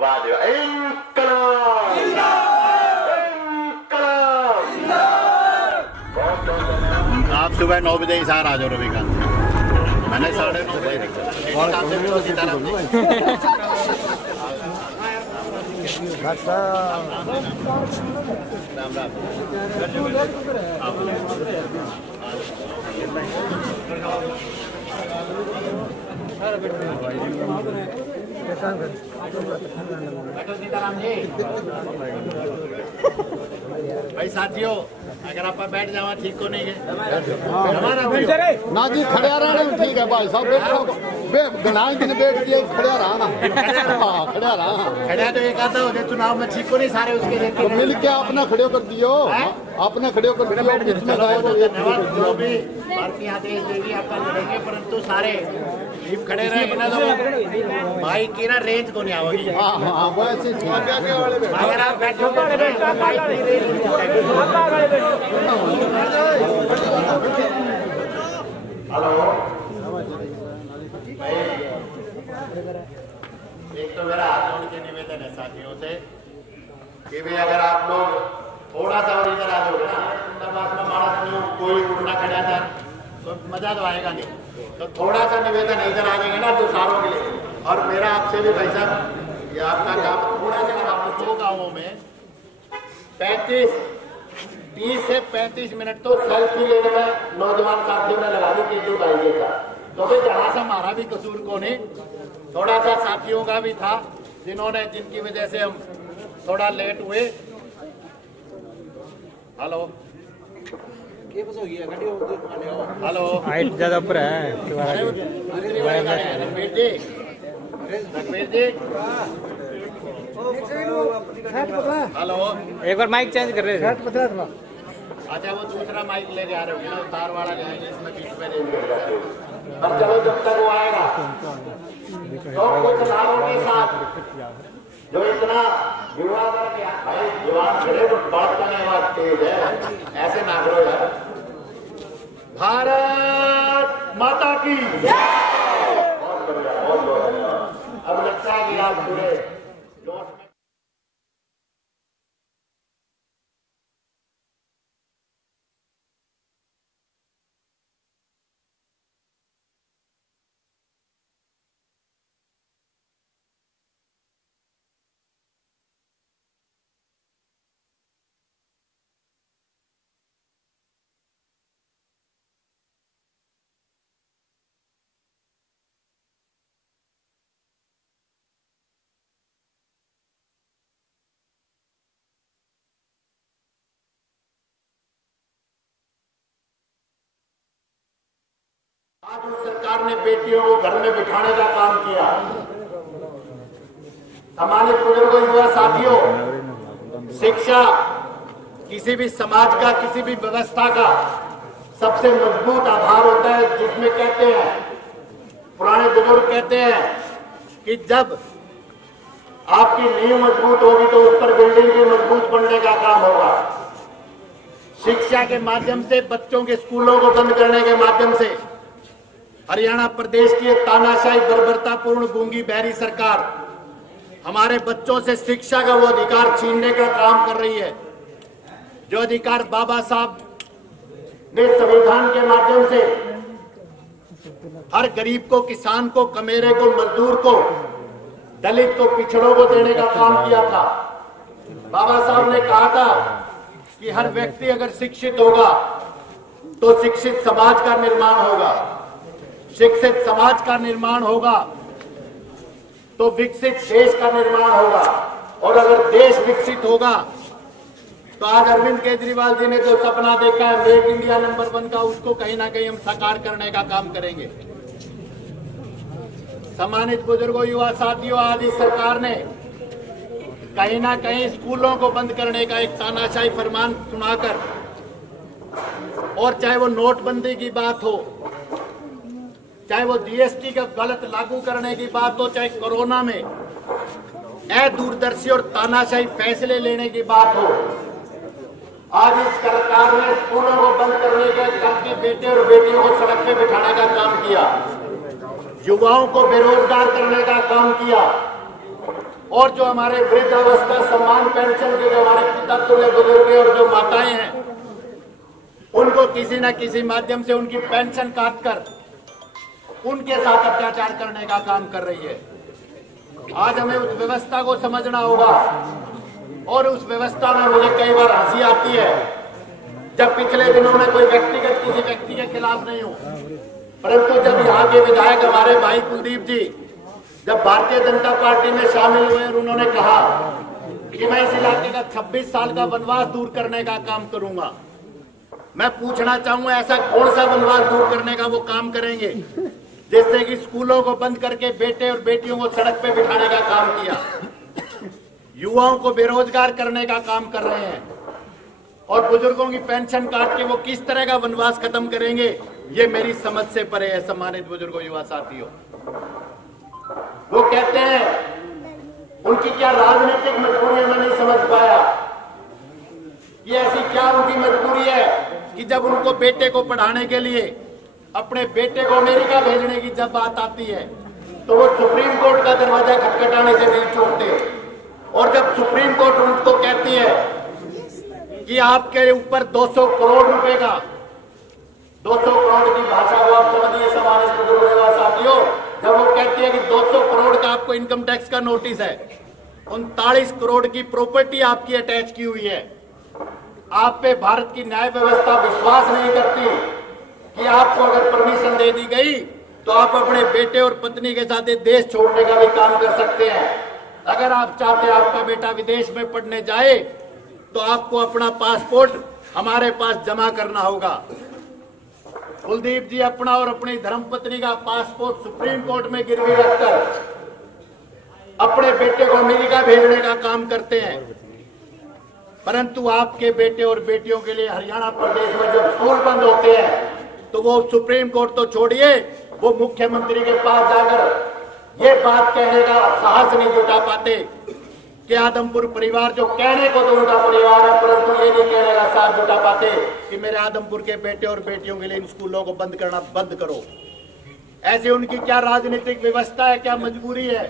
वाह देवा। इंकलाब इंकलाब। बहुत बहुत धन्यवाद। आप सुबह 9 बजे इशार आ जाओ रविकांत, मैंने 9:30 भाई साथियों, अगर आप बैठ जाओ ठीक को नहीं ना जी खड़े रहना ठीक है भाई साहब, गनाए दिन बैठ के खड़े रहना। हाँ खड़े रहा, खड़ा तो एक आता हो चुनाव में ठीक को नहीं सारे उसके देते मिल के आपने खड़े कर दियो, आपने खड़े कर दियो। जो भी भारतीय आदेश देगी आपका लड़ेंगे, परंतु सारे लीव खड़े रहेंगे ना तो भाई की ना रेंज को नहीं आओगी। हाँ वैसे अगर आप बैठोगे हेलो एक तो मेरा हाथ जोड़ के निवेदन है साथियों से कि भी अगर आप लोग थोड़ा सा और इधर आ जाओगे ना, मानस कोई उड़ना खड़ा था तो मजा तो आएगा नहीं। तो थोड़ा सा निवेदन इधर आ जाएंगे ना तो सारों के लिए। और मेरा आपसे भी भाई साहब, ये आपका काम थोड़ा सा आप 2 गाँवों में 30 से 35 मिनट तो सेल्फी लेने में नौजवान साथियों ने लगा दी केजू भाई के साथ। तो फिर जहाँ से हमारा भी कसूर को नहीं, थोड़ा सा साथियों का भी था जिनकी वजह से हम थोड़ा लेट हुए। हेलो हेलो हाइट ज्यादा ऊपर है। रघुवीर जी हेलो, एक बार माइक चेंज कर रहे थे। अच्छा वो दूसरा माइक ले जा रहे हो ना, तार वाला जाएंगे इसमें बीच में नहीं। अब चलो जब तक वो आएगा तो कुछ नारों के साथ जो इतना युवा भाई जवान खड़े बात करने वाला तेज है, ऐसे ना करो यार। भारत माता की बहुत बढ़िया, बहुत बहुत। अब लगता है कि आप पूरे जोश में आज उस सरकार ने बेटियों को घर में बिठाने का काम किया। सामान्य बुजुर्गों, युवा साथियों, शिक्षा किसी भी समाज का, किसी भी व्यवस्था का सबसे मजबूत आधार होता है, जिसमें कहते हैं, पुराने बुजुर्ग कहते हैं कि जब आपकी नींव मजबूत होगी तो उस पर बिल्डिंग भी मजबूत बनने का काम होगा। शिक्षा के माध्यम से, बच्चों के स्कूलों को बंद करने के माध्यम से हरियाणा प्रदेश की एक तानाशाही बर्बरतापूर्ण गूंगी बहरी सरकार हमारे बच्चों से शिक्षा का वो अधिकार छीनने का काम कर रही है, जो अधिकार बाबा साहब ने संविधान के माध्यम से हर गरीब को, किसान को, कमेरे को, मजदूर को, दलित को, पिछड़ों को देने का काम किया था। बाबा साहब ने कहा था कि हर व्यक्ति अगर शिक्षित होगा तो शिक्षित समाज का निर्माण होगा। शिक्षित समाज का निर्माण होगा तो विकसित देश का निर्माण होगा। और अगर देश विकसित होगा तो आज अरविंद केजरीवाल जी ने जो सपना देखा है मेक इंडिया नंबर 1 का, उसको कहीं ना कहीं हम साकार करने का काम करेंगे। सम्मानित बुजुर्गों, युवा साथियों, आज इस सरकार ने कहीं ना कहीं स्कूलों को बंद करने का एक तानाशाही फरमान सुनाकर, और चाहे वो नोटबंदी की बात हो, चाहे वो जीएसटी का गलत लागू करने की बात हो, चाहे कोरोना में अदूरदर्शी और तानाशाही फैसले लेने की बात हो, आज इस सरकार ने स्कूलों को बंद करने के ताकि बेटे और बेटियों को सड़क पे बिठाने का काम किया, युवाओं को बेरोजगार करने का काम किया, और जो हमारे वृद्धावस्था सम्मान पेंशन के जो हमारे पिता तुल्य बुजुर्ग और जो माताएं हैं, उनको किसी न किसी माध्यम से उनकी पेंशन काटकर उनके साथ अत्याचार करने का काम कर रही है। आज हमें उस व्यवस्था को समझना होगा, और उस व्यवस्था में मुझे कई बार हंसी आती है जब पिछले दिनों में कोई व्यक्तिगत किसी व्यक्ति के खिलाफ नहीं हो, परंतु जब यहाँ के विधायक हमारे भाई कुलदीप जी जब भारतीय जनता पार्टी में शामिल हुए और उन्होंने कहा कि मैं इस इलाके का 26 साल का वनवास दूर करने का काम करूंगा, मैं पूछना चाहूंगा ऐसा कौन सा वनवास दूर करने का वो काम करेंगे जिससे कि स्कूलों को बंद करके बेटे और बेटियों को सड़क पे बिठाने का काम किया, युवाओं को बेरोजगार करने का काम कर रहे हैं, और बुजुर्गों की पेंशन काट के वो किस तरह का वनवास खत्म करेंगे, ये मेरी समझ से परे है। सम्मानित बुजुर्गों, युवा साथियों, वो कहते हैं उनकी क्या राजनीतिक मजबूरी मैं नहीं समझ पाया कि ऐसी क्या उनकी मजबूरी है कि जब उनको बेटे को पढ़ाने के लिए अपने बेटे को अमेरिका भेजने की जब बात आती है तो वो सुप्रीम कोर्ट का दरवाजा खटखटाने से नहीं छोड़ते, और जब सुप्रीम कोर्ट उनको कहती है कि आपके ऊपर 200 करोड़ रुपए का, 200 करोड़ की भाषा को आप समझिए सम्मानित बुजुर्गों साथियों, जब वो कहती है कि 200 करोड़ का आपको इनकम टैक्स का नोटिस है, 39 करोड़ की प्रॉपर्टी आपकी अटैच की हुई है, आप पे भारत की न्याय व्यवस्था विश्वास नहीं करती कि आपको अगर परमिशन दे दी गई तो आप अपने बेटे और पत्नी के साथ देश छोड़ने का भी काम कर सकते हैं। अगर आप चाहते हैं आपका बेटा विदेश में पढ़ने जाए तो आपको अपना पासपोर्ट हमारे पास जमा करना होगा। कुलदीप जी अपना और अपनी धर्मपत्नी का पासपोर्ट सुप्रीम कोर्ट में गिरवी रखकर अपने बेटे को अमेरिका भेजने का काम करते हैं, परंतु आपके बेटे और बेटियों के लिए हरियाणा प्रदेश में जब स्कूल बंद होते हैं तो वो सुप्रीम कोर्ट तो छोड़िए, वो मुख्यमंत्री के पास जाकर ये बात कहने का साहस नहीं जुटा पाते कि आदमपुर परिवार जो कहने को तो उनका परिवार है, परंतु ये नहीं कहने का साहस जुटा पाते कि मेरे आदमपुर के बेटे और बेटियों के लिए इन स्कूलों को बंद करना बंद करो। ऐसी उनकी क्या राजनीतिक व्यवस्था है, क्या मजबूरी है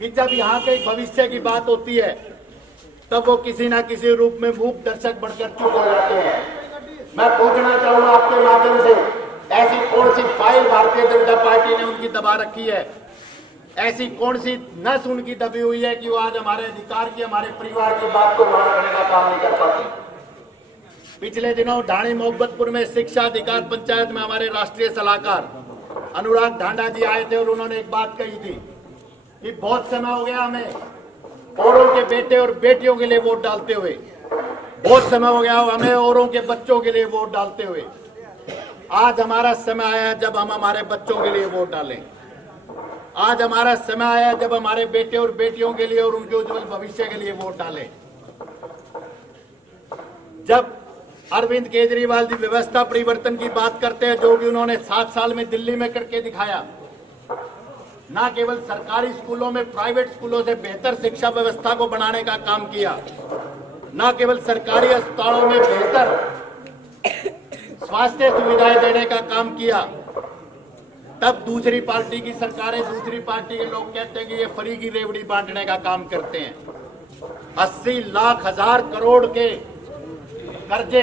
कि जब यहाँ के भविष्य की बात होती है तब वो किसी ना किसी रूप में मूक दर्शक बनकर चुप हो जाते हैं। मैं पूछना चाहूंगा आपके माध्यम से, ऐसी कौन सी फाइल भारतीय जनता पार्टी ने उनकी दबा रखी है, ऐसी कौन सी नस उनकी दबी हुई है कि वो आज हमारे अधिकार की, हमारे परिवार की बात को वहां रखने का काम नहीं कर पाती। पिछले दिनों ढाणी मोहब्बतपुर में शिक्षा अधिकार पंचायत में हमारे राष्ट्रीय सलाहकार अनुराग ढांडा जी आए थे और उन्होंने एक बात कही थी कि बहुत समय हो गया हमें औरों के बेटे और बेटियों के लिए वोट डालते हुए, बहुत समय हो गया हमें औरों के बच्चों के लिए वोट डालते हुए। आज हमारा समय आया है जब हम हमारे बच्चों के लिए वोट डालें। आज हमारा समय आया है जब हमारे बेटे और बेटियों के लिए और उनके उज्जवल भविष्य के लिए वोट डालें। जब अरविंद केजरीवाल जी व्यवस्था परिवर्तन की बात करते हैं, जो कि उन्होंने 7 साल में दिल्ली में करके दिखाया, ना केवल सरकारी स्कूलों में प्राइवेट स्कूलों से बेहतर शिक्षा व्यवस्था को बनाने का काम किया, ना केवल सरकारी अस्पतालों में बेहतर स्वास्थ्य सुविधाएं देने का काम किया, तब दूसरी पार्टी की सरकारें, दूसरी पार्टी के लोग कहते हैं कि ये फ्री की रेवड़ी बांटने का काम करते हैं। 80 लाख हजार करोड़ के कर्जे,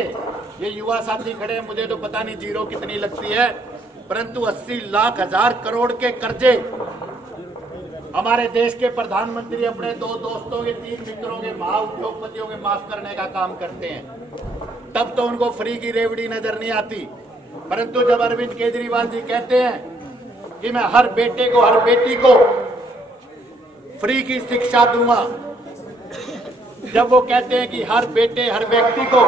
ये युवा साथी खड़े हैं, मुझे तो पता नहीं जीरो कितनी लगती है, परंतु 80 लाख हजार करोड़ के कर्जे हमारे देश के प्रधानमंत्री अपने 2 दोस्तों के, 3 मित्रों के, महा उद्योगपतियों के माफ करने का काम करते हैं। तब तो उनको फ्री की रेवड़ी नजर नहीं आती, परंतु जब अरविंद केजरीवाल जी कहते हैं कि मैं हर बेटे को, हर बेटी को फ्री की शिक्षा दूंगा। जब वो कहते हैं कि हर बेटे हर व्यक्ति को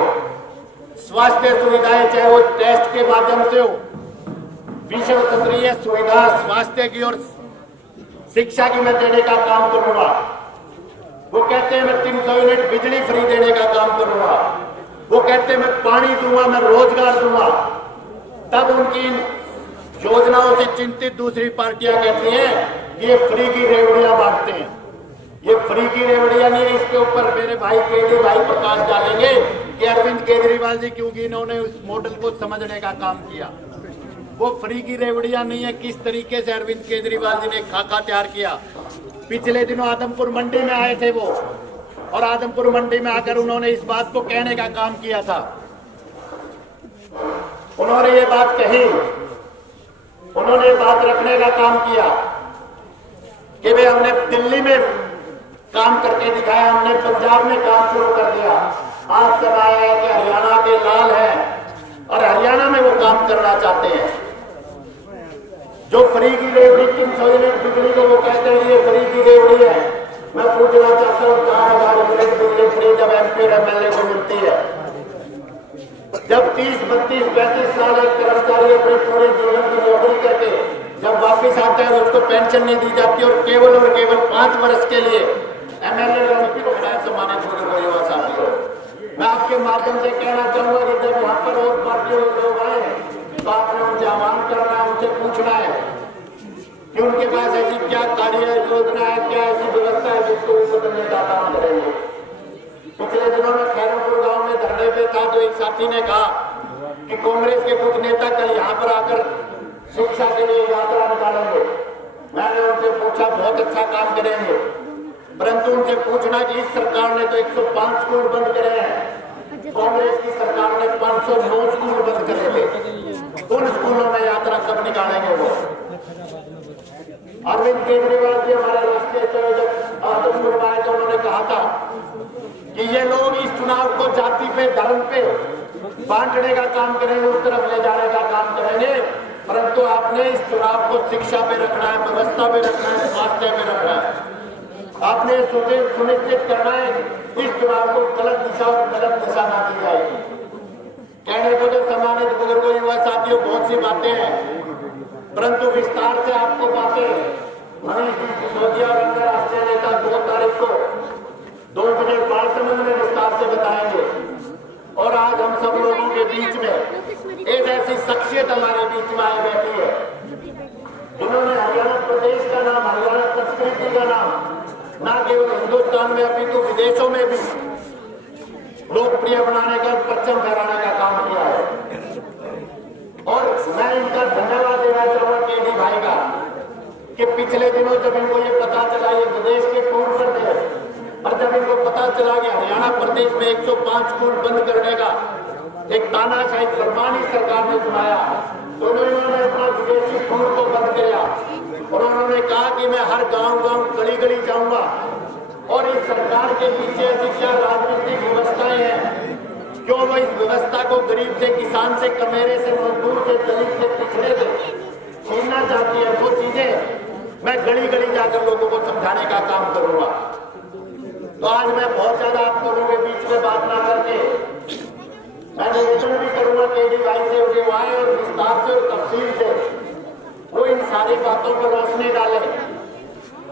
स्वास्थ्य सुविधाएं, चाहे वो टेस्ट के माध्यम से हो, विश्व स्तरीय सुविधा स्वास्थ्य की और शिक्षा की मैं देने का काम करूंगा। वो कहते हैं मैं 300 यूनिट बिजली फ्री देने का काम करूंगा। वो कहते हैं मैं पानी दूंगा, मैं रोजगार दूंगा। तब उनकी योजनाओं से चिंतित दूसरी पार्टियां कहती हैं कि ये फ्री की रेवड़ियां बांटते हैं। ये फ्री की रेवड़ियां नहीं है, इसके ऊपर मेरे भाई भाई प्रकाश डालेंगे कि अरविंद केजरीवाल जी क्योंकि इन्होंने उस मॉडल को समझने का काम किया। वो फ्री की रेवड़ियां नहीं है, किस तरीके से अरविंद केजरीवाल जी ने खाका तैयार किया। पिछले दिनों आदमपुर मंडी में आए थे वो, और आदमपुर मंडी में आकर उन्होंने इस बात को कहने का काम किया था। उन्होंने ये बात कही, उन्होंने ये बात रखने का काम किया कि भाई हमने दिल्ली में काम करके दिखाया, हमने पंजाब में काम शुरू कर दिया। आज सब आया है कि हरियाणा के लाल हैं और हरियाणा में वो काम करना चाहते हैं। जो फ्री की रेवड़ी 300 यूनिट बिजली को वो कहते हैं ये फ्री की रेवड़ी है। मैं पूछना चाहता हूँ 4000 यूनिट बिजली फ्री जब MP और MLA को मिलती है, जब 30, 32, 35 साल एक कर्मचारी अपने पूरे जीवन की नौकरी करके जब वापिस आता है तो उसको पेंशन नहीं दी जाती और केवल 5 वर्ष के लिए MLA और MP को बनाए सम्मानित होकर युवा साथियों। मैं आपके माध्यम से कहना चाहूंगा कि जब यहाँ पर और पार्टियों के लोग आए तो आपने उनसे आह्वान करना है, उनसे पूछना है कि उनके पास ऐसी क्या कार्य योजना है, क्या ऐसी व्यवस्था है जिसको वो बदलने का काम करेंगे। पिछले दिनों में खैरपुर गांव में धरने पे था, तो एक साथी ने कहा कि कांग्रेस के कुछ नेता कल यहाँ पर आकर शिक्षा के लिए यात्रा निकालेंगे। मैंने उनसे पूछा बहुत अच्छा काम करेंगे, परंतु उनसे पूछना कि इस सरकार ने तो 105 स्कूल बंद करे हैं, कांग्रेस की सरकार ने 509 स्कूल बंद करे थे। उन स्कूलों में यात्रा कब निकालेंगे वो? अरविंद केजरीवाल जी हमारे राष्ट्रीय संयोजक आदमपुर में आए तो उन्होंने कहा था कि ये लोग इस चुनाव को जाति पे धर्म पे बांटने का काम करेंगे, उस तरफ ले जाने का काम करेंगे, परंतु आपने इस चुनाव को शिक्षा पे रखना है, व्यवस्था पे रखना है, स्वास्थ्य पे रखना है। आपने सुनिश्चित करना है इस चुनाव को गलत दिशा और गलत दिशा ना दी जाएगी। कहने को तो सम्मानित बुजुर्गों युवा साथियों बहुत सी बातें हैं, परंतु विस्तार से आपको बातें मनीष जी सिसोदिया और अन्य राष्ट्रीय नेता 2 तारीख को 2 बजे बालसमंद में विस्तार से बताएंगे। और आज हम सब लोगों के बीच में एक ऐसी शख्सियत हमारे बीच में आई बैठी है जिन्होंने हरियाणा प्रदेश का नाम, हरियाणा संस्कृति का नाम न केवल हिंदुस्तान में अपितु विदेशों में भी लोकप्रिय बनाने का, परचम फहराने का काम किया है। और मैं इनका धन्यवाद देना चाहूंगा केडी भाई का कि पिछले दिनों जब इनको ये पता चला, ये विदेश के पूर्व प्रदेश, और जब इनको पता चला कि हरियाणा प्रदेश में 105 स्कूल बंद करने का एक तानाशाही फरमान सरकार ने सुनाया, तो उन्होंने अपना विदेशी स्कूल को बंद किया और उन्होंने कहा कि मैं हर गांव गली गली जाऊंगा और इस सरकार के पीछे ऐसी क्या राजनीतिक व्यवस्थाएं हैं जो वो इस व्यवस्था को गरीब से, किसान से, कमेरे से, मजदूर से, दलित से, पिछड़े से छीनना चाहती है। वो चीजें मैं गली गली जाकर लोगों को समझाने का काम करूंगा। तो आज मैं बहुत ज्यादा आप लोगों के बीच में बात ना करके मैं निवेदन भी करूंगा केडी भाई से उनके आए और विस्तार से और तफसील से वो इन सारी बातों पर रोशनी डाले।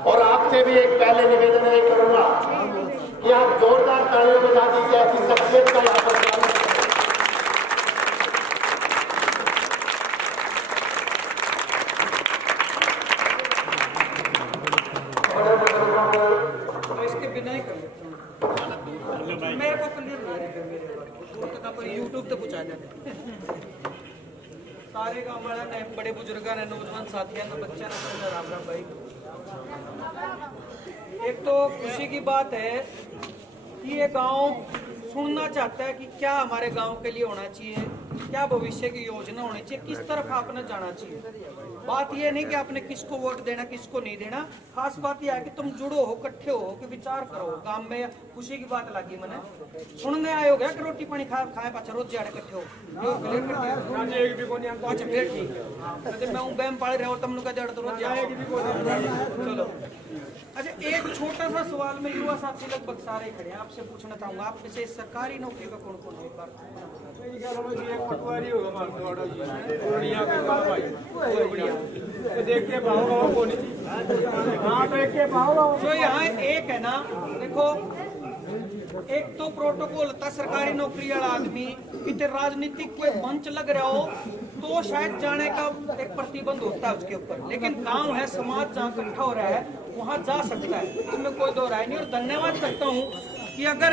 और आपसे भी एक पहले निवेदन ये करूंगा कि आप जोरदार तालियों के साथ इस ऐसी शख्सियत का यहाँ पर इसके बिना ही कर मेरे को क्लियर नहीं यूट्यूब तक पहुंचा जाते सारे गाँव वाला ने, बड़े बुजुर्ग ने, नौजवान साथियों ने, बच्चे ने, राम राम भाई। एक तो खुशी की बात है कि ये गांव सुनना चाहता है कि क्या हमारे गांव के लिए होना चाहिए, क्या भविष्य की योजना होनी चाहिए, किस तरफ आपने जाना चाहिए। बात यह नहीं कि आपने किसको वोट देना किसको नहीं देना, खास बात यह है कि तुम जुड़ो हो, इकट्ठे हो कि विचार करो। काम में खुशी की बात लगी मैंने सुनने आए हो गया कि रोटी पानी खाए पाचा रोज जाड़े इकट्ठे हो। अच्छा फिर ठीक है, मैं बैम पाले रहा हूँ तुमने का जड़ तो रोज चलो। अच्छा एक छोटा सा सवाल में युवा साथी लगभग सारे खड़े हैं, आपसे पूछना चाहूंगा, आप में से सरकारी नौकरी का कौन कौन है? जो यहाँ एक है ना, देखो एक तो प्रोटोकॉल था सरकारी नौकरी वाला आदमी कितने राजनीतिक कोई मंच लग रहा हो तो शायद जाने का एक प्रतिबंध होता है उसके ऊपर, लेकिन गांव है समाज जहाँ इकट्ठा हो रहा है वहाँ जा सकता है, इसमें कोई दो राय नहीं। और धन्यवाद करता हूँ कि अगर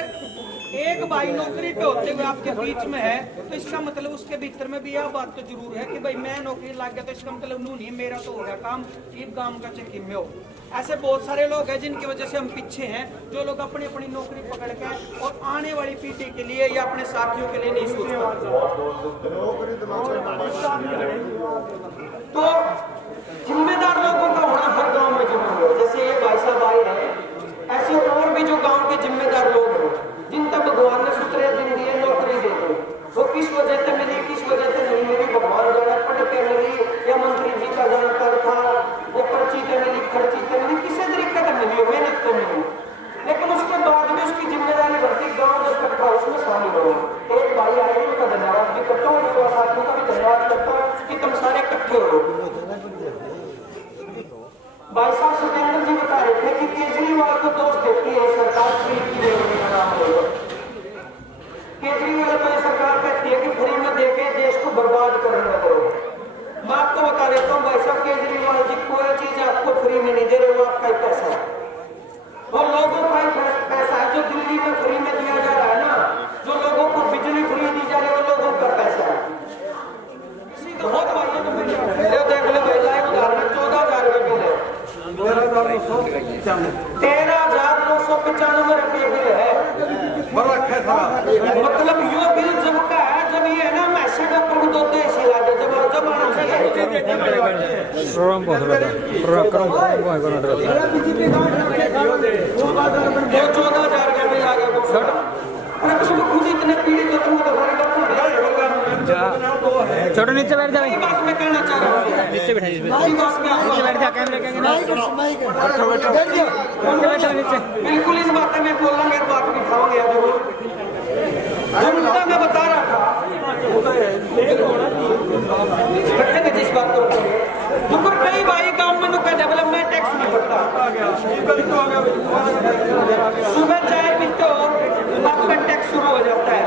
एक भाई नौकरी पे होते हुए आपके बीच में है तो इसका मतलब उसके भीतर में भी यह बात तो जरूर है कि भाई मैं नौकरी लग गया तो इसका मतलब नू नहीं मेरा तो हो गया काम, ईद काम का चक्की में हो। ऐसे बहुत सारे लोग हैं जिनकी वजह से हम पीछे हैं, जो लोग अपनी अपनी नौकरी पकड़ के और आने वाली पीढ़ी के लिए या अपने साथियों के लिए नहीं सोचते। तो जिम्मेदार लोगों का होना हर गांव में जरूरी है। जैसे ये भाई साहब आए हैं, ऐसे और भी जो गांव के जिम्मेदार लोग हैं जिन तक भगवान ने सूत्रे दिन दिए नौकरी दे दो, वो किस वजह से मिली किस वजह से नहीं मिली, भगवान जाना पढ़ के मिली या मंत्री जी का जानकार था, वो पर्ची से मिली खर्ची से मिली, किसी तरीके से मिली मेहनत तो मिली, लेकिन उसके बाद भी उसकी जिम्मेदारी बढ़ती गाँव जो इकट्ठा उसमें शामिल हो। एक भाई आए उनका धन्यवाद भी करता हूँ, युवा साथियों का भी धन्यवाद करता हूँ कि तुम सारे इकट्ठे हो। भाई साहब सत्येंद्र जी बता रहे थे कि केजरीवाल को दोष देती है सरकार फ्री की केजरीवाल को सरकार कहती है कि फ्री में देके देश को बर्बाद करने दो। मैं आपको बता देता हूँ भाई साहब, केजरीवाल जी कोई चीज आपको फ्री में नहीं दे रहे, वो आपका ही पैसा है और लोगों का ही पैसा है। जो दिल्ली में फ्री में दिया जा रहा है ना, जो लोगों को बिजली फ्री दी जा रही है वो लोगों का पैसा है। बहुत भाइयों को देख लो भाई, लाइव उदाहरण 14,000 का बिल है, 13,995 रुपये बिल है। मतलब यो बिल जब का है जब ये है ना मैसेज ऊपर दो देश इलाके जब आना चाहिए। ये 14,000 का बिल आ गया, खुद इतने पीड़ित हो तुम छोटो नीचे बैठ जाओ। बात मैं कहना चाह रहा हूँ, नीचे बैठ जा, कैमरे के नीचे। बिल्कुल इस बात में बोलेंगे तो बात बिठाओगे जरूर। जो मुद्दा मैं बता रहा था रखेंगे जिस बात को दुकर कई भाई गाँव में नुका डेवलपमेंट टैक्स नहीं भरता, सुबह चाय पीते हो आपका टैक्स शुरू हो जाता है,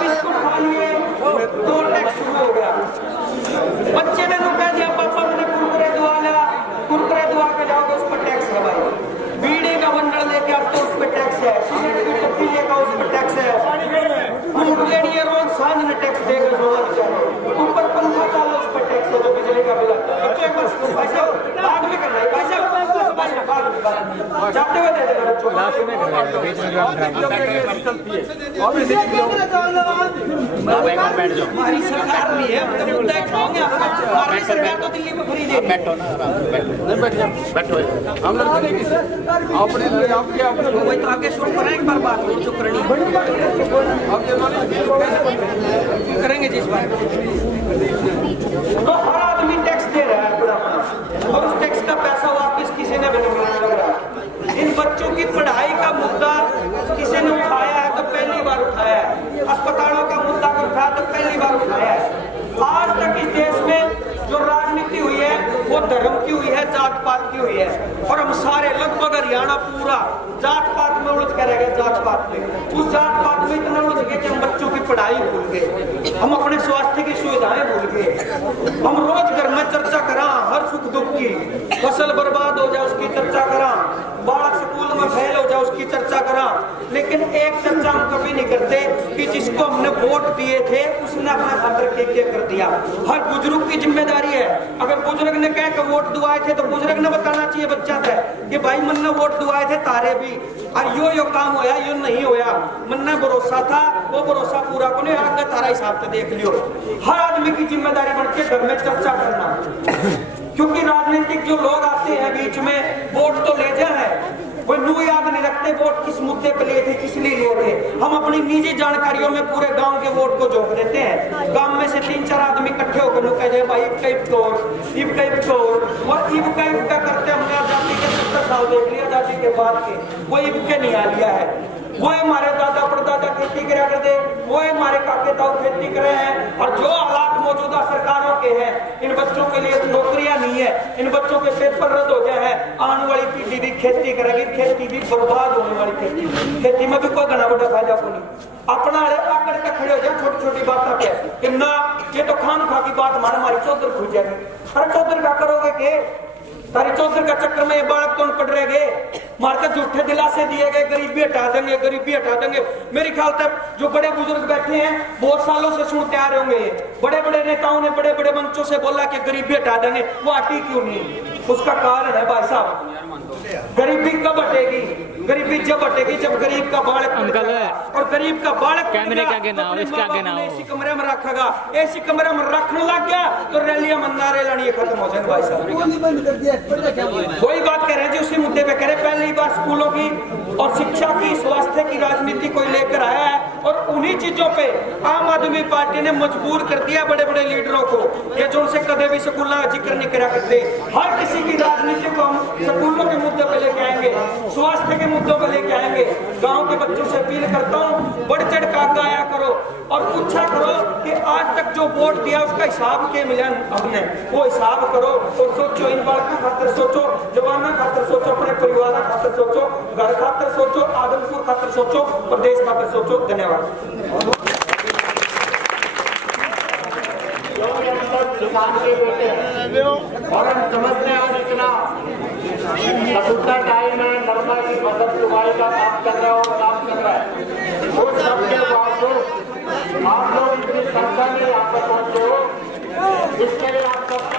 बिस्कुट खा लिए तो टैक्स शुरू हो गया। बच्चे ने कह दिया पापा मैंने कुरकुरे दुआ लिया, कुरकुरे दुआ के जाओगे उस पर टैक्स है भाई, बीड़ी का बंडल लेके आते उस पर टैक्स है, सिगरेट की टप्पी लेकर उस पर टैक्स है, लेनी है रोज सांझ में टैक्स देकर ऊपर पंखा चालो उस पर टैक्स है, जो बिजली का बिल आता है। पैसा बाद में करना है, पैसा जाते हुए दे देना हमारी सरकार नहीं है, मतलब मुद्दा उठाओगे आपका, हमारी सरकार तो दिल्ली में फ्री देगी। बैठो ना, बैठो हम लोग वही तो आगे शुरू करें एक बार बात जो करनी करेंगे जिस बार। तो हर आदमी टैक्स दे रहा है और उस टैक्स का पैसा वापस किसी ने भी नहीं लग रहा। इन बच्चों की पढ़ाई का मुद्दा किसी ने उठाया है तो पहली बार उठाया है, अस्पतालों का मुद्दा उठाया तो पहली बार उठाया है। आज तक इस देश में जो राजनीति हुई है वो धर्म की हुई है, जात पात की हुई है, और हम सारे लगभग हरियाणा पूरा जात पात में उलझ कर रह गए। जात पात में उस जात पात में इतना उलझ गए कि हम बच्चों की पढ़ाई भूल गए, हम अपने स्वास्थ्य की सुविधाएं भूल गए, हम रोज घर में चर्चा करा हर सुख दुख की, फसल बर्बाद हो जाए उसकी चर्चा करा, बालक स्कूल में फेल हो जाए उसकी चर्चा करा, लेकिन एक चर्चा हम कभी नहीं करते कि जिसको हमने वोट दिए थे उसने अपना खातर क्या कर दिया। हर बुजुर्ग की जिम्मेदारी है, अगर बुजुर्ग ने कह के वोट दुआए थे तो बुजुर्ग ने बताना चाहिए बच्चा से कि भाई मन ने वोट दुआए थे तारे भी, और यो काम होया यो नहीं होया, मन ने भरोसा था वो भरोसा पूरा को नहीं आगे तारा हिसाब से देख लियो। हर आदमी की जिम्मेदारी बढ़ के घर में चर्चा करना, क्योंकि राजनीतिक जो लोग आते हैं बीच में वोट तो ले जाए वो नू याद नहीं रखते वोट किस मुद्दे पे लिए थे, किस लिए लिए थे। हम अपनी निजी जानकारियों में पूरे गांव के वोट को झोंक देते हैं। गांव में से 3-4 आदमी इकट्ठे होकर कह रहे भाई इब का करते हमने आजादी के 70 साल देख लिया, आजादी के बाद के वो इब के नहीं आ लिया है। वो हमारे दादा परदादा खेती करा करते, वो हमारे काके ताऊ खेती कर रहे हैं। और जो हालात मौजूदा सरकारों के हैं, इन बच्चों के लिए नौकरियां नहीं है, इन बच्चों के पेपर रद्द हो गए हैं। आने वाली पीढ़ी भी खेती करेगी, खेती भी बर्बाद होने वाली खेती में भी कोई घना बड़ा फायदा को नहीं। अपना आकर के खड़े हो जाए छोटी छोटी बातों पे कि ना ये तो खान खा की बात हमारी चौधर खुल जाएगी। अरे चौधर क्या करोगे के तारी चौधर का चक्कर में ये बालक तो पड़ रहे गए, मारकर झूठे दिलासे दिए गए गरीबी हटा देंगे, गरीबी हटा देंगे। मेरे ख्याल तक जो बड़े बुजुर्ग बैठे हैं बहुत सालों से सुनते आ रहे होंगे, बड़े बड़े नेताओं ने बड़े बड़े मंचों से बोला कि गरीबी हटा देंगे, वो हटी क्यों नहीं? उसका कारण है भाई साहब, गरीबी कब हटेगी? गरीबी जब हटेगी जब गरीब का बालक और गरीब का बालक कैमरे के आगे ना हो, इसके आगे ना हो, ऐसी कमरे में रखेगा, ऐसी कमरे में रखने लग गया तो रैलियां नारे लानी खत्म हो जाएंगे भाई साहब। वही बात कह रहे हैं जी, उसी मुद्दे पे कह रहे पहली बार स्कूलों की और शिक्षा की स्वास्थ्य की राजनीति कोई लेकर आया है और उन्हीं चीजों पे आम आदमी पार्टी ने मजबूर कर दिया बड़े बड़े लीडरों को, ये जो उनसे कदे भी स्कूलों का जिक्र नहीं करा करते। हर किसी की राजनीति को हम स्कूलों के मुद्दे पे लेके आएंगे, स्वास्थ्य के मुद्दों पे लेके आएंगे। गांव के बच्चों से अपील करता हूँ बढ़ चढ़ कर गाया करो और पूछा करो कि आज तक जो वोट दिया उसका हिसाब के मिला हमने, वो हिसाब करो और सोचो, इन बालकों खातर सोचो, जवानों खातर सोचो, अपने परिवार खातर सोचो, घर खातर सोचो, आदमपुर खातर सोचो और देश खातर सोचो। धन्यवाद। किसान के बेटे और हम समझते हैं आज इतना कटुता टाइम है, नर्मदा की फसल चुकाई का काम कर रहा है और काम कर रहा है। वो सबके बावजूद आप लोग इतनी संख्या में यहाँ पर पहुंचे हो, इसके लिए आप सबका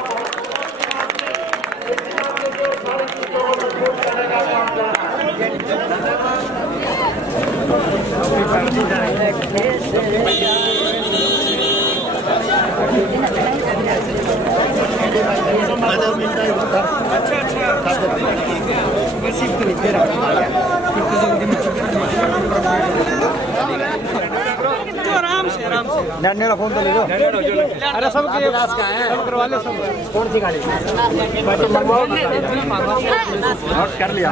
सारी चीजों को मजबूत करने का काम कर रहा आराम से फोन तो ले लो। अरे सब करवा ले सब। कौन सी गाड़ी कर लिया?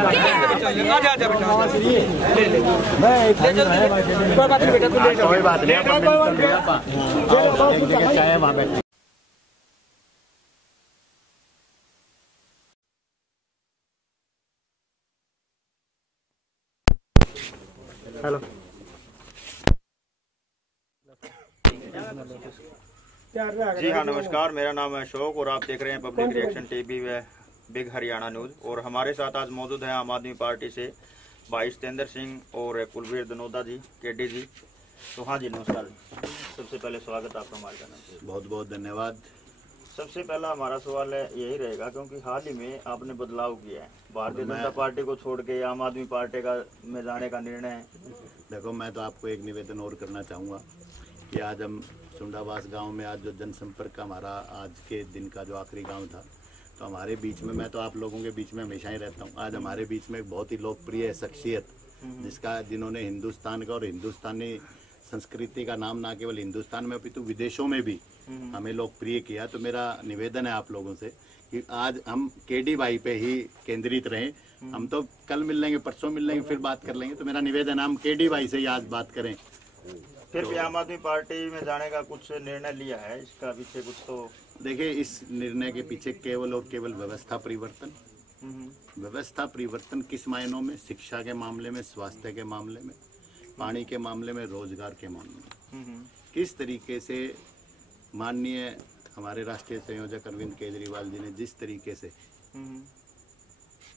कोई बात नहीं, चाहे वहाँ बैठे। हेलो, जी हाँ, नमस्कार। मेरा नाम है अशोक और आप देख रहे हैं पब्लिक रिएक्शन टीवी व बिग हरियाणा न्यूज़। और हमारे साथ आज मौजूद हैं आम आदमी पार्टी से भाई सतेंद्र सिंह और कुलवीर दनोदा जी, केडी जी। तो हाँ जी, नमस्कार। सबसे पहले स्वागत आपका हमारे चैनल। बहुत बहुत धन्यवाद। सबसे पहला हमारा सवाल है यही रहेगा, क्योंकि हाल ही में आपने बदलाव किया है, भारतीय जनता पार्टी को छोड़ के आम आदमी पार्टी का में जाने का निर्णय है। देखो, मैं तो आपको एक निवेदन और करना चाहूँगा कि आज हम सुंडावास गांव में आज जो जनसंपर्क का हमारा आज के दिन का जो आखिरी गांव था, तो हमारे बीच में, मैं तो आप लोगों के बीच में हमेशा ही रहता हूँ, आज हमारे बीच में एक बहुत ही लोकप्रिय शख्सियत जिन्होंने हिंदुस्तान का और हिंदुस्तानी संस्कृति का नाम ना केवल हिंदुस्तान में अपितु विदेशों में भी हमें लोकप्रिय किया। तो मेरा निवेदन है आप लोगों से कि आज हम केडी भाई पे ही केंद्रित रहें। हम तो कल मिल लेंगे, परसों मिल लेंगे, फिर बात कर लेंगे। तो मेरा निवेदन है हम केडी भाई से ही आज बात करें। फिर भी आम आदमी पार्टी में जाने का कुछ निर्णय लिया है, इसका पीछे कुछ तो देखिए, इस निर्णय के पीछे केवल और केवल व्यवस्था परिवर्तन। व्यवस्था परिवर्तन किस मायनों में? शिक्षा के मामले में, स्वास्थ्य के मामले में, पानी के मामले में, रोजगार के मामले में। किस तरीके से माननीय हमारे राष्ट्रीय संयोजक अरविंद केजरीवाल जी ने जिस तरीके से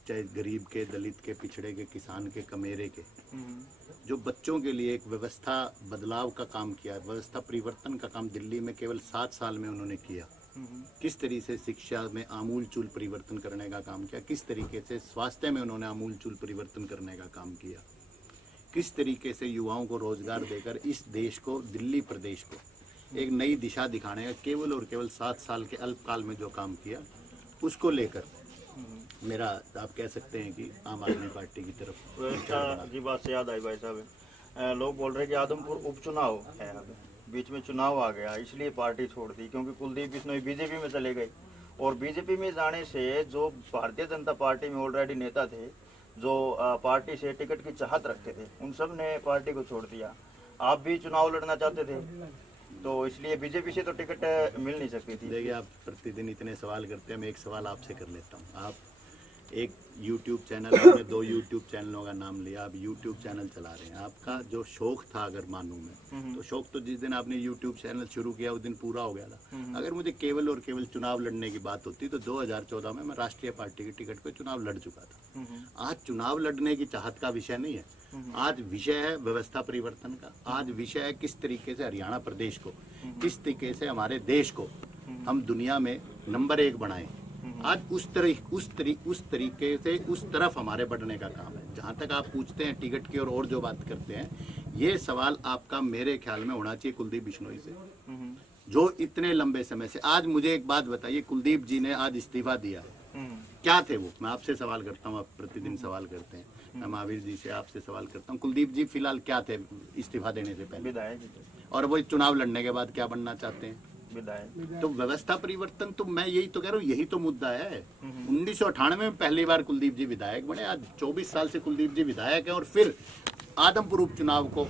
चाहे गरीब के, दलित के, पिछड़े के, किसान के, कमेरे के, जो बच्चों के लिए एक व्यवस्था बदलाव का काम किया, व्यवस्था परिवर्तन का काम दिल्ली में केवल 7 साल में उन्होंने किया। किस तरीके से शिक्षा में आमूल चूल परिवर्तन करने का काम किया, किस तरीके से स्वास्थ्य में उन्होंने आमूल चूल परिवर्तन करने का काम किया, किस तरीके से युवाओं को रोजगार देकर इस देश को, दिल्ली प्रदेश को एक नई दिशा दिखाने का केवल और केवल 7 साल के अल्पकाल में जो काम किया, उसको लेकर मेरा, आप कह सकते हैं कि आम आदमी पार्टी की तरफ। जी बात से याद आई भाई साहब, लोग बोल रहे हैं कि आदमपुर उपचुनाव है, बीच में चुनाव आ गया इसलिए पार्टी छोड़ दी, क्योंकि कुलदीप बिश्नोई बीजेपी में चले गए। और बीजेपी में जाने से जो भारतीय जनता पार्टी में ऑलरेडी नेता थे, जो पार्टी से टिकट की चाहत रखते थे, उन सब ने पार्टी को छोड़ दिया। आप भी चुनाव लड़ना चाहते थे, तो इसलिए बीजेपी से तो टिकट मिल नहीं सकती थी। देखिए, आप प्रतिदिन इतने सवाल करते हैं, मैं एक सवाल आपसे कर लेता हूँ। आप एक YouTube चैनल, आपने 2 YouTube चैनलों का नाम लिया, आप YouTube चैनल चला रहे हैं। आपका जो शौक था, अगर मानूं मैं, तो शौक तो जिस दिन आपने YouTube चैनल शुरू किया उस दिन पूरा हो गया था। अगर मुझे केवल और केवल चुनाव लड़ने की बात होती तो 2014 में मैं राष्ट्रीय पार्टी की टिकट पे चुनाव लड़ चुका था। आज चुनाव लड़ने की चाहत का विषय नहीं है, आज विषय है व्यवस्था परिवर्तन का। आज विषय है किस तरीके से हरियाणा प्रदेश को, किस तरीके से हमारे देश को हम दुनिया में नंबर 1 बनाएं। आज उस तरीके से उस तरफ हमारे बढ़ने का काम है। जहाँ तक आप पूछते हैं टिकट की और जो बात करते हैं, ये सवाल आपका मेरे ख्याल में होना चाहिए कुलदीप बिश्नोई से, जो इतने लंबे समय से। आज मुझे एक बात बताइए, कुलदीप जी ने आज इस्तीफा दिया है, क्या थे वो? मैं आपसे सवाल करता हूँ, आप प्रतिदिन सवाल करते हैं, मैं महावीर जी से आपसे सवाल करता हूँ, कुलदीप जी फिलहाल क्या थे इस्तीफा देने से पहले? विधायक। और वो चुनाव लड़ने के बाद क्या बनना चाहते हैं? विधायक। तो व्यवस्था परिवर्तन, तो मैं यही तो कह रहा हूँ, यही तो मुद्दा है। 1998 में पहली बार कुलदीप जी विधायक बने, आज 24 साल से कुलदीप जी विधायक है, और फिर आदमपुर उपचुनाव को,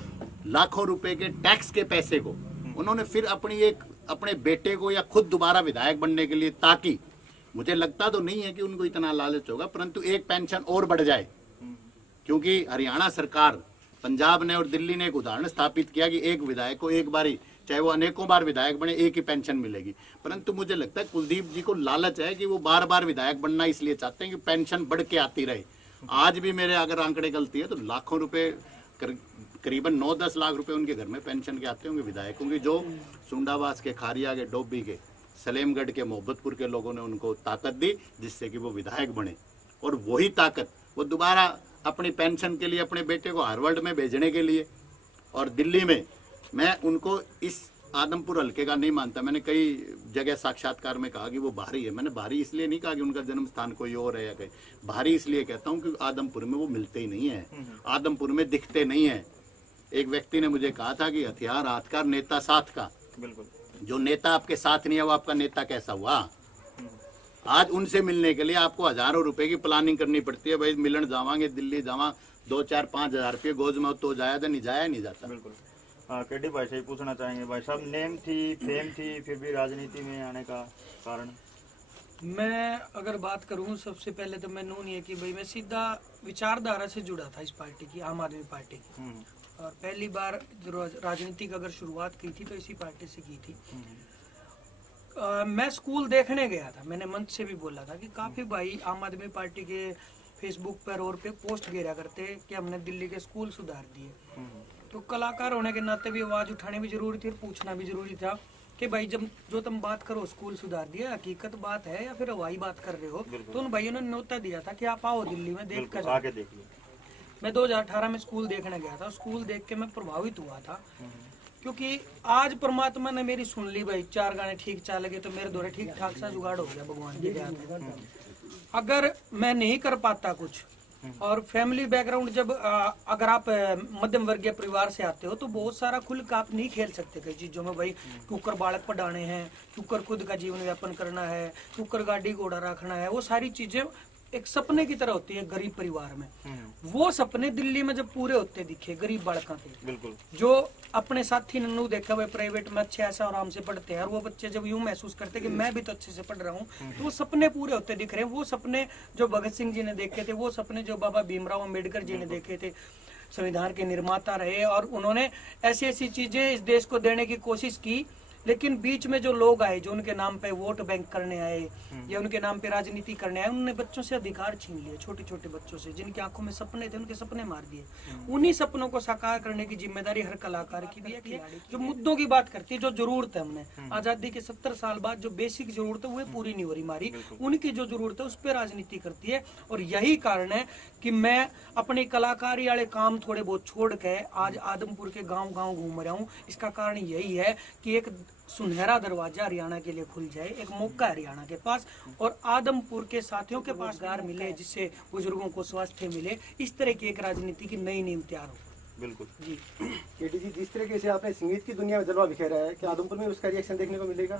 लाखों रुपए के टैक्स के पैसे को उन्होंने फिर अपने बेटे को या खुद दोबारा विधायक बनने के लिए, ताकि मुझे लगता तो नहीं है कि उनको इतना लालच होगा, परंतु एक पेंशन और बढ़ जाए। क्योंकि हरियाणा सरकार, पंजाब ने और दिल्ली ने एक उदाहरण स्थापित किया कि एक विधायक को एक बारी, चाहे वो अनेकों बार विधायक बने, एक ही पेंशन मिलेगी। परंतु मुझे लगता है कुलदीप जी को लालच है कि वो बार बार विधायक बनना इसलिए चाहते हैं कि पेंशन बढ़ के आती रहे। आज भी मेरे अगर आंकड़े गलती है तो लाखों रुपए, करीबन 9-10 लाख रुपए उनके घर में पेंशन के आते होंगे विधायकों के, जो सुंडावास के, खारिया के, डोबी के, सलेमगढ़ के, मोहब्बतपुर के लोगों ने उनको ताकत दी जिससे कि वो विधायक बने। और वही ताकत वो दोबारा अपनी पेंशन के लिए, अपने बेटे को हार्वर्ड में भेजने के लिए, और दिल्ली में, मैं उनको इस आदमपुर हल्के का नहीं मानता। मैंने कई जगह साक्षात्कार में कहा कि वो बाहरी है। मैंने बाहरी इसलिए नहीं कहा कि उनका जन्म स्थान कोई और है या कहीं, बाहरी इसलिए कहता हूँ कि आदमपुर में वो मिलते ही नहीं है, आदमपुर में दिखते नहीं है। एक व्यक्ति ने मुझे कहा था कि हथियार हाथ का, नेता साथ का। बिल्कुल। जो नेता आपके साथ नहीं है वो आपका नेता कैसा हुआ? आज उनसे मिलने के लिए आपको हजारों रुपए की प्लानिंग करनी पड़ती है। भाई मिलन जावांगे, दिल्ली जावा, 2-4-5 हजार रुपये गोज में तो जाया था, नहीं जाया नहीं जाता। बिल्कुल। केडी भाई से पूछना चाहेंगे, भाई साहब नेम थी, फेम थी, फिर भी राजनीति में आने का कारण? मैं अगर बात करूं, सबसे पहले तो मैं नू नहीं है कि भाई मैं सीधा विचारधारा से जुड़ा था इस पार्टी की, आम आदमी पार्टी की। और पहली बार जो राजनीति की अगर शुरुआत की थी तो इसी पार्टी से की थी। मैं स्कूल देखने गया था, मैंने मंच से भी बोला था कि काफी भाई आम आदमी पार्टी के फेसबुक पर और पे पोस्ट गिरा करते कि हमने दिल्ली के स्कूल सुधार दिए। तो कलाकार होने के नाते भी आवाज उठानी भी जरूरी थी और पूछना भी जरूरी था कि भाई जब जो तुम बात करो स्कूल सुधार दिया, हकीकत बात है या फिर हवाई बात कर रहे हो? तो उन भाइयों ने न्योता दिया था कि आप आओ दिल्ली में देख कर आके देखिए। मैं 2018 में स्कूल देखने गया था। स्कूल देख के मैं प्रभावित हुआ था, क्योंकि आज परमात्मा ने मेरी सुन ली। भाई 4 गाने ठीक चल गए तो मेरे दौरे ठीक ठाक सा जुगाड़ हो गया भगवान की दया से। अगर मैं नहीं कर पाता कुछ, और फैमिली बैकग्राउंड जब अगर आप मध्यम वर्गीय परिवार से आते हो तो बहुत सारा खुल का आप नहीं खेल सकते कई चीजों में। भाई कुकर बालक पढ़ाने हैं, कुकर खुद का जीवन यापन करना है, कुकर गाड़ी घोड़ा रखना है, वो सारी चीजें एक सपने की तरह होती है गरीब परिवार में। वो सपने दिल्ली में जब पूरे होते दिखे गरीब बालकों के, बिल्कुल, जो अपने साथी नन्नू देखा भाई प्राइवेट में अच्छे ऐसा आराम से पढ़ते हैं, और वो बच्चे जब यूं महसूस करते कि मैं भी तो अच्छे से पढ़ रहा हूँ, तो वो सपने पूरे होते दिख रहे हैं। वो सपने जो भगत सिंह जी ने देखे थे, वो सपने जो बाबा भीमराव अम्बेडकर जी ने देखे थे, संविधान के निर्माता रहे, और उन्होंने ऐसी ऐसी चीजें इस देश को देने की कोशिश की लेकिन बीच में जो लोग आए, जो उनके नाम पे वोट बैंक करने आए या उनके नाम पे राजनीति करने आए, उन्होंने बच्चों से अधिकार छीन लिए, छोटे छोटे बच्चों से, जिनकी आंखों में सपने थे, उनके सपने मार दिए। उन्हीं सपनों को साकार करने की जिम्मेदारी हर कलाकार की भी है। जो मुद्दों की बात करती है, जो जरूरत है, हमने आजादी के 70 साल बाद जो बेसिक जरूरत है वो पूरी नहीं हो रही हमारी, उनकी जो जरूरत है उस पर राजनीति करती है। और यही कारण है कि मैं अपने कलाकारी वाले काम थोड़े बहुत छोड़ के आज आदमपुर के गांव गांव घूम रहा हूँ। इसका कारण यही है कि एक सुनहरा दरवाजा हरियाणा के लिए खुल जाए, एक मौका हरियाणा के पास और आदमपुर के साथियों के पास रोजगार मिले, जिससे बुजुर्गों को स्वास्थ्य मिले। इस तरह की एक राजनीति की नई नींव तैयार हो। बिल्कुल जी केडी जी, जिस तरीके से आपने संगीत की दुनिया में जलवा बिखेरा है, क्या आदमपुर में उसका रिएक्शन देखने को मिलेगा?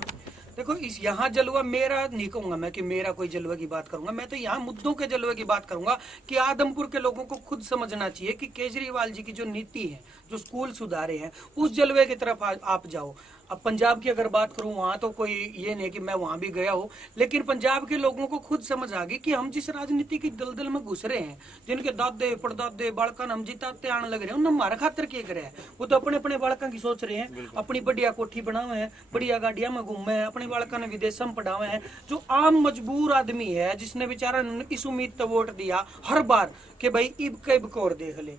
देखो, इस यहाँ जलवा मेरा नहीं कहूंगा मैं कि मेरा कोई जलवा की बात करूंगा, मैं तो यहाँ मुद्दों के जलवे की बात करूंगा कि आदमपुर के लोगों को खुद समझना चाहिए कि केजरीवाल जी की जो नीति है, जो स्कूल सुधारे हैं, उस जलवे की तरफ आप जाओ। अब पंजाब की अगर बात करूं, वहां तो कोई ये नहीं कि मैं वहां भी गया हूं, लेकिन पंजाब के लोगों को खुद समझ आ गई कि हम जिस राजनीति की दलदल में घुस रहे हैं, जिनके दादे परदादे बालकन हम जिताते आने लग रहे हैं, उन्हें हमारा खातर क्या करे हैं? वो तो अपने अपने बालकन की सोच रहे हैं, अपनी बढ़िया कोठी बनावे हैं, बढ़िया गाड़िया में घूमे हैं, अपने बालकन ने विदेश में पढ़ावे हैं। जो आम मजबूर आदमी है, जिसने बेचारा इस उम्मीद तो वोट दिया हर बार कि भाई इब को और देख ले,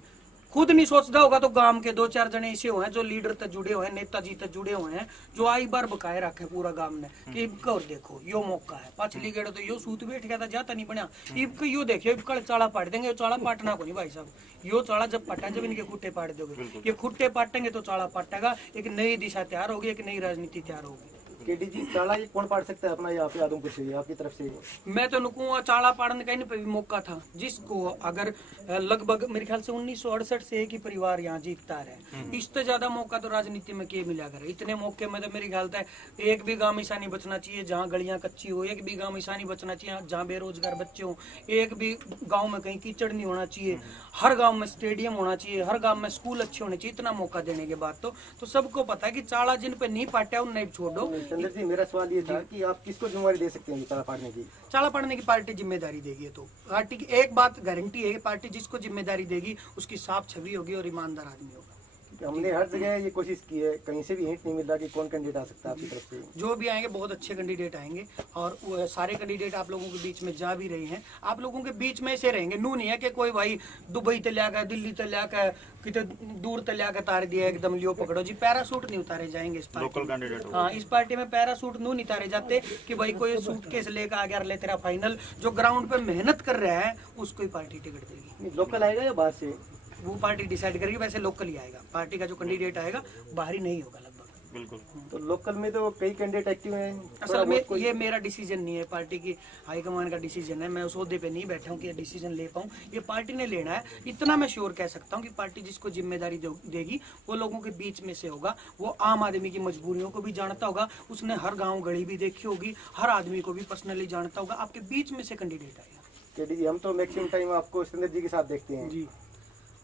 खुद नहीं सोचता होगा तो गांव के 2-4 जने ऐसे हुए हैं जो लीडर तक जुड़े हुए हैं, नेताजी तक जुड़े हुए हैं, जो आई बार बकाए रखे पूरा गांव ने कि इबका और देखो यो मौका है। पाछली गेड़ तो यो सूत बैठ गया था, जाता नहीं बना, इबका यो देखियो, इबका चाड़ा पाट देंगे। चाड़ा पाटना को नहीं भाई साहब, यो चाड़ा जब पाटा, जब इनके खुट्टे पाट दोगे, ये खुट्टे पाटेंगे तो चाड़ा पाटेगा, एक नई दिशा तैयार होगी, एक नई राजनीति तैयार होगी। केडी जी, चाड़ा ये कौन पाट सकता है अपना यहाँ पे आदमपुर से, आपकी तरफ से? मैं तो नुकूंगा चाड़ा पाड़ने का भी मौका था, जिसको अगर लगभग मेरे ख्याल से 1968 से एक ही परिवार यहाँ जीतता रहे, इससे ज्यादा मौका तो राजनीति में क्या मिला करे। इतने मौके में तो मेरे ख्याल से एक भी गांव ऐसा नहीं बचना चाहिए जहाँ गलियां कच्ची हो, एक भी गांव ऐसा नहीं बचना चाहिए जहाँ बेरोजगार बच्चे हो, एक भी गाँव में कहीं कीचड़ नहीं होना चाहिए, हर गाँव में स्टेडियम होना चाहिए, हर गाँव में स्कूल अच्छे होने चाहिए। इतना मौका देने के बाद तो सबको पता है कि चाड़ा जिन पे नहीं पाटा उन्हें छोड़ो। चंद्र जी, मेरा सवाल ये था कि आप किसको जिम्मेवारी दे सकते हैं चाड़ा पाड़ने की? चाड़ा पाड़ने की पार्टी जिम्मेदारी देगी, तो पार्टी की एक बात गारंटी है कि पार्टी जिसको जिम्मेदारी देगी उसकी साफ छवि होगी और ईमानदार आदमी होगा। हमने हर जगह ये कोशिश की है, कहीं से भी हिंट नहीं मिल रहा कि कौन कैंडिडेट आ सकता है आपकी तरफ से। जो भी आएंगे बहुत अच्छे कैंडिडेट आएंगे और वो सारे कैंडिडेट आप लोगों के बीच में जा भी रहे हैं, आप लोगों के बीच में ऐसे रहेंगे। नू नहीं है कि कोई भाई दुबई तल्या का, दिल्ली तल्या का, कितने दूर तल्या का तार दिया एकदम लियो पकड़ो जी, पैरासूट नहीं उतारे जाएंगे इस पार्टी में। हाँ, इस पार्टी में पैरासूट नू नहीं उतारे जाते कि भाई कोई सूटकेस लेकर आ गया ले तेरा फाइनल। जो ग्राउंड पे मेहनत कर रहा है उसको ही पार्टी टिकट देगी। लोकल आएगा या बाहर से? वो पार्टी डिसाइड करेगी, वैसे लोकल ही आएगा, पार्टी का जो कैंडिडेट आएगा बाहरी नहीं होगा लगभग। बिल्कुल। तो लोकल में तो कई कैंडिडेट एक्टिव हैं। असल में ये मेरा डिसीजन नहीं है, पार्टी की हाईकमान का डिसीजन है। मैं उस ओहदे पे नहीं बैठा हूँ कि डिसीजन ले पाऊँ, ये पार्टी ने लेना है। इतना मैं श्योर कह सकता हूँ कि पार्टी जिसको जिम्मेदारी देगी वो लोगों के बीच में से होगा, वो आम आदमी की मजबूरियों को भी जानता होगा, उसने हर गाँव गली भी देखी होगी, हर आदमी को भी पर्सनली जानता होगा, आपके बीच में से कैंडिडेट आएगा। हम तो मैक्सिमम टाइम आपको चंद्र जी के साथ देखते हैं। जी,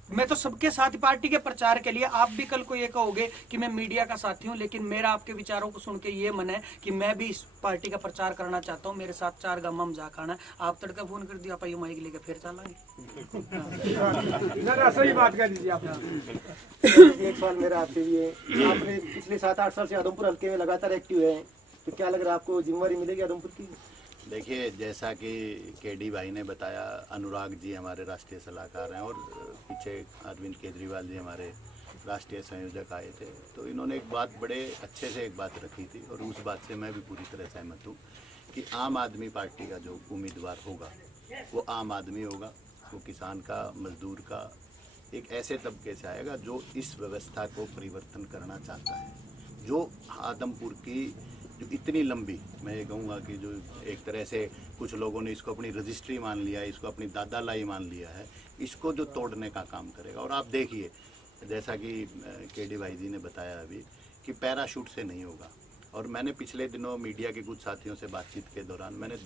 मैं तो सबके साथ पार्टी के प्रचार के लिए, आप भी कल को ये कहोगे कि मैं मीडिया का साथी हूँ, लेकिन मेरा आपके विचारों को सुन के ये मन है कि मैं भी इस पार्टी का प्रचार करना चाहता हूँ। मेरे साथ 4 गाँव हम जा खाना, आप तड़का फोन कर दिया, आप यू माइक लेकर फिर चलेंगे। सही बात कर दीजिए आप। एक सवाल मेरा आपसे ये, आपने पिछले 7-8 साल से आदमपुर हल्के में लगातार एक्टिव है, तो क्या लग रहा है आपको जिम्मेवारी मिलेगी आदमपुर की? देखिए, जैसा कि केडी भाई ने बताया, अनुराग जी हमारे राष्ट्रीय सलाहकार हैं और पीछे अरविंद केजरीवाल जी हमारे राष्ट्रीय संयोजक आए थे, तो इन्होंने एक बात बड़े अच्छे से एक बात रखी थी और उस बात से मैं भी पूरी तरह सहमत हूँ कि आम आदमी पार्टी का जो उम्मीदवार होगा वो आम आदमी होगा, वो किसान का, मजदूर का, एक ऐसे तबके से आएगा जो इस व्यवस्था को परिवर्तन करना चाहता है। जो आदमपुर की जो इतनी लंबी, मैं ये कहूँगा कि जो एक तरह से कुछ लोगों ने इसको अपनी रजिस्ट्री मान लिया है, इसको अपनी दादालाई मान लिया है, इसको जो तोड़ने का काम करेगा। और आप देखिए, जैसा कि केडी भाई जी ने बताया अभी कि पैराशूट से नहीं होगा। और मैंने पिछले दिनों मीडिया के कुछ साथियों से बातचीत के दौरान मैंने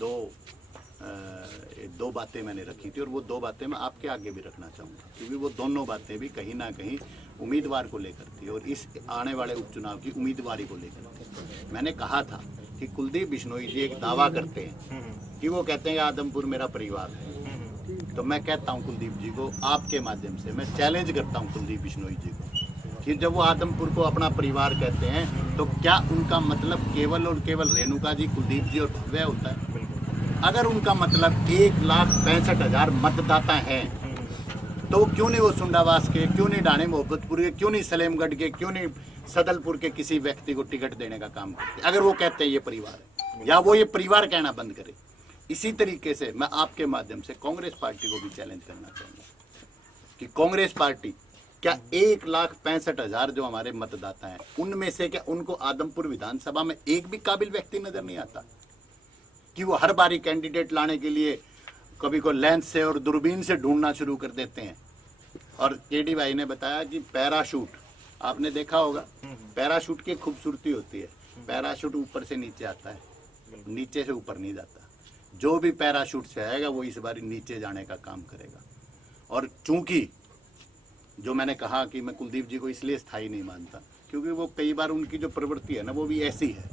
दो बातें मैंने रखी थी और वो 2 बातें मैं आपके आगे भी रखना चाहूँगा, क्योंकि वो दोनों बातें भी कहीं ना कहीं उम्मीदवार को लेकर थी और इस आने वाले उपचुनाव की उम्मीदवारी को लेकर थी। मैंने कहा था कि कुलदीप बिश्नोई जी एक दावा करते हैं कि वो कहते हैं आदमपुर मेरा परिवार है, तो मैं कहता हूं कुलदीप जी को आपके माध्यम से मैं चैलेंज करता हूं कुलदीप बिश्नोई जी को कि जब वो आदमपुर को अपना परिवार कहते हैं तो क्या उनका मतलब केवल और केवल रेणुका जी, कुलदीप जी और भव्य होता है? अगर उनका मतलब 1,65,000 मतदाता हैं तो क्यों नहीं वो सुंडावास के, क्यों नहीं डाणे मोहब्बतपुर के, क्यों नहीं सलेमगढ़ के, क्यों नहीं सदलपुर के किसी व्यक्ति को टिकट देने का काम करते? अगर वो कहते हैं ये परिवार है, या वो ये परिवार कहना बंद करे। इसी तरीके से मैं आपके माध्यम से कांग्रेस पार्टी को भी चैलेंज करना चाहूँगा कि कांग्रेस पार्टी क्या 1,65,000 जो हमारे मतदाता हैं उनमें से क्या उनको आदमपुर विधानसभा में एक भी काबिल व्यक्ति नजर नहीं आता कि वो हर बारी कैंडिडेट लाने के लिए कभी को लेंस से और दूरबीन से ढूंढना शुरू कर देते हैं? और केडी भाई ने बताया कि पैराशूट, आपने देखा होगा पैराशूट की खूबसूरती होती है, पैराशूट ऊपर से नीचे आता है, नीचे से ऊपर नहीं जाता। जो भी पैराशूट से आएगा वो इस बार नीचे जाने का काम करेगा। और चूंकि जो मैंने कहा कि मैं कुलदीप जी को इसलिए स्थायी नहीं मानता क्योंकि वो कई बार उनकी जो प्रवृत्ति है ना वो भी ऐसी है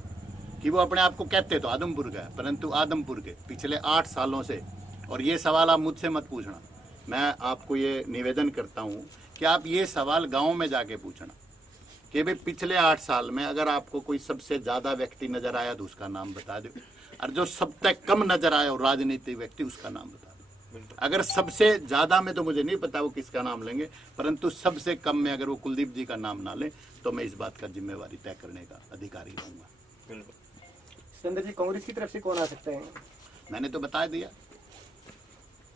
कि वो अपने आप को कहते तो आदमपुर का है, परंतु आदमपुर के पिछले 8 सालों से, और ये सवाल आप मुझसे मत पूछना, मैं आपको ये निवेदन करता हूँ कि आप ये सवाल गाँव में जाके पूछना कि भाई पिछले 8 साल में अगर आपको कोई सबसे ज़्यादा व्यक्ति नज़र आया तो उसका नाम बता दो, और जो सबसे कम नज़र आया और राजनीतिक व्यक्ति उसका नाम बता दो। अगर सबसे ज़्यादा में तो मुझे नहीं पता वो किसका नाम लेंगे, परंतु सबसे कम में अगर वो कुलदीप जी का नाम ना लें तो मैं इस बात का जिम्मेवारी तय करने का अधिकारी रहूँगा। सुंदर जी, कांग्रेस की तरफ से कौन आ सकते हैं? मैंने तो बता दिया,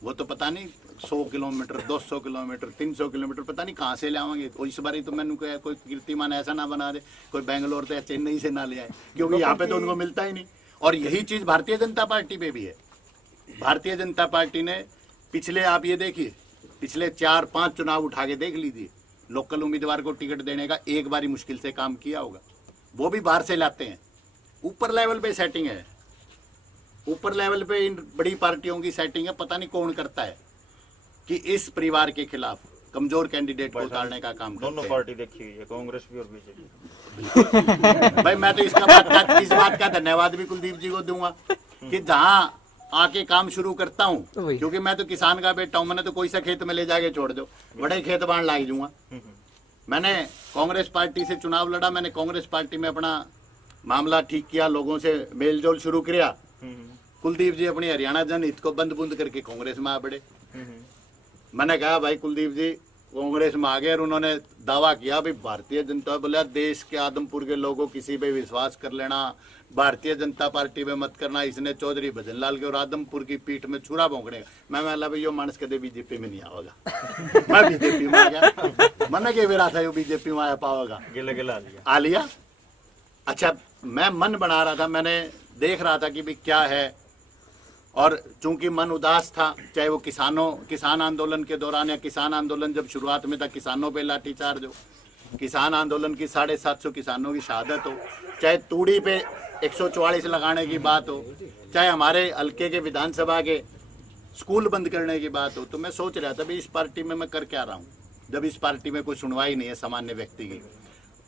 वो तो पता नहीं 100 किलोमीटर, 200 किलोमीटर, 300 किलोमीटर पता नहीं कहाँ से ले आएंगे। और इस बार तो मैंने कहा कोई कीर्तिमान ऐसा ना बना दे, कोई बेंगलोर से या चेन्नई से ना ले आए, क्योंकि यहाँ पे तो उनको मिलता ही नहीं। और यही चीज़ भारतीय जनता पार्टी पे भी है। भारतीय जनता पार्टी ने पिछले, आप ये देखिए, पिछले 4-5 चुनाव उठा के देख लीजिए, लोकल उम्मीदवार को टिकट देने का एक बारी मुश्किल से काम किया होगा, वो भी बाहर से लाते हैं। ऊपर लेवल पे सेटिंग है, ऊपर लेवल पे इन बड़ी पार्टियों की सेटिंग है। पता नहीं कौन करता है कि इस परिवार के खिलाफ कमजोर कैंडिडेट को उतारने का काम करते हैं। दोनों पार्टी देखी हुई है, कांग्रेस भी और बीजेपी। भाई मैं तो इस बात का धन्यवाद भी कुलदीप जी को दूंगा कि जहाँ आके काम शुरू करता हूँ, क्योंकि मैं तो किसान का बेटा हूँ, मैंने तो कोई सा खेत में ले जाके छोड़ दो, बड़े खेत बांध लाई दूंगा। मैंने कांग्रेस पार्टी से चुनाव लड़ा, मैंने कांग्रेस पार्टी में अपना मामला ठीक किया, लोगों से मेलजोल शुरू किया। कुलदीप जी अपनी हरियाणा जनहित को बंद बुंद करके कांग्रेस में आ बढ़े। मैंने कहा भाई कुलदीप जी कांग्रेस में आ गए, और उन्होंने दावा किया भाई भारतीय जनता, बोला देश के आदमपुर के लोगों किसी पे विश्वास कर लेना, भारतीय जनता पार्टी में मत करना, इसने चौधरी भजनलाल के और आदमपुर की पीठ में छुरा भोंकने का। मैं भाई यो मानस कदे बीजेपी में नहीं आवेगा। मैं बीजेपी में आ गया, मन के मेरा था यो बीजेपी में आया पावेगा, आ लिया। अच्छा, मैं मन बना रहा था, मैंने देख रहा था कि भाई क्या है, और चूंकि मन उदास था, चाहे वो किसान आंदोलन के दौरान या किसान आंदोलन जब शुरुआत में था, किसानों पे लाठीचार्ज हो, किसान आंदोलन की 750 किसानों की शहादत हो, चाहे तूड़ी पे 144 लगाने की बात हो, चाहे हमारे हल्के के विधानसभा के स्कूल बंद करने की बात हो, तो मैं सोच रहा था भाई इस पार्टी में मैं कर क्या रहा हूँ, जब इस पार्टी में कोई सुनवाई नहीं है सामान्य व्यक्ति की।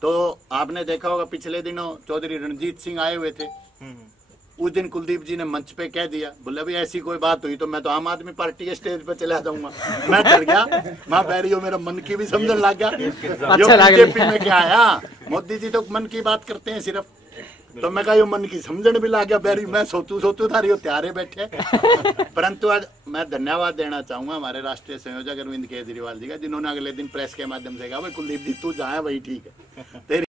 तो आपने देखा होगा पिछले दिनों चौधरी रणजीत सिंह आए हुए थे, उस दिन कुलदीप जी ने मंच पे कह दिया, बोले भाई ऐसी कोई बात हुई तो मैं तो आम आदमी पार्टी के स्टेज पे चला जाऊंगा। मैं डर गया, माँ पैरियो मेरा मन की भी समझने लग गया, बीजेपी में क्या आया, मोदी जी तो मन की बात करते हैं सिर्फ, तो मैं कहा यो मन की समझने भी लग गया बैरी, मैं सोचू था रही त्यारे बैठे। परंतु आज मैं धन्यवाद देना चाहूंगा हमारे राष्ट्रीय संयोजक अरविंद केजरीवाल जी का, जिन्होंने अगले दिन प्रेस के माध्यम से कहा भाई कुलदीप जी तू जहाँ है वही ठीक है।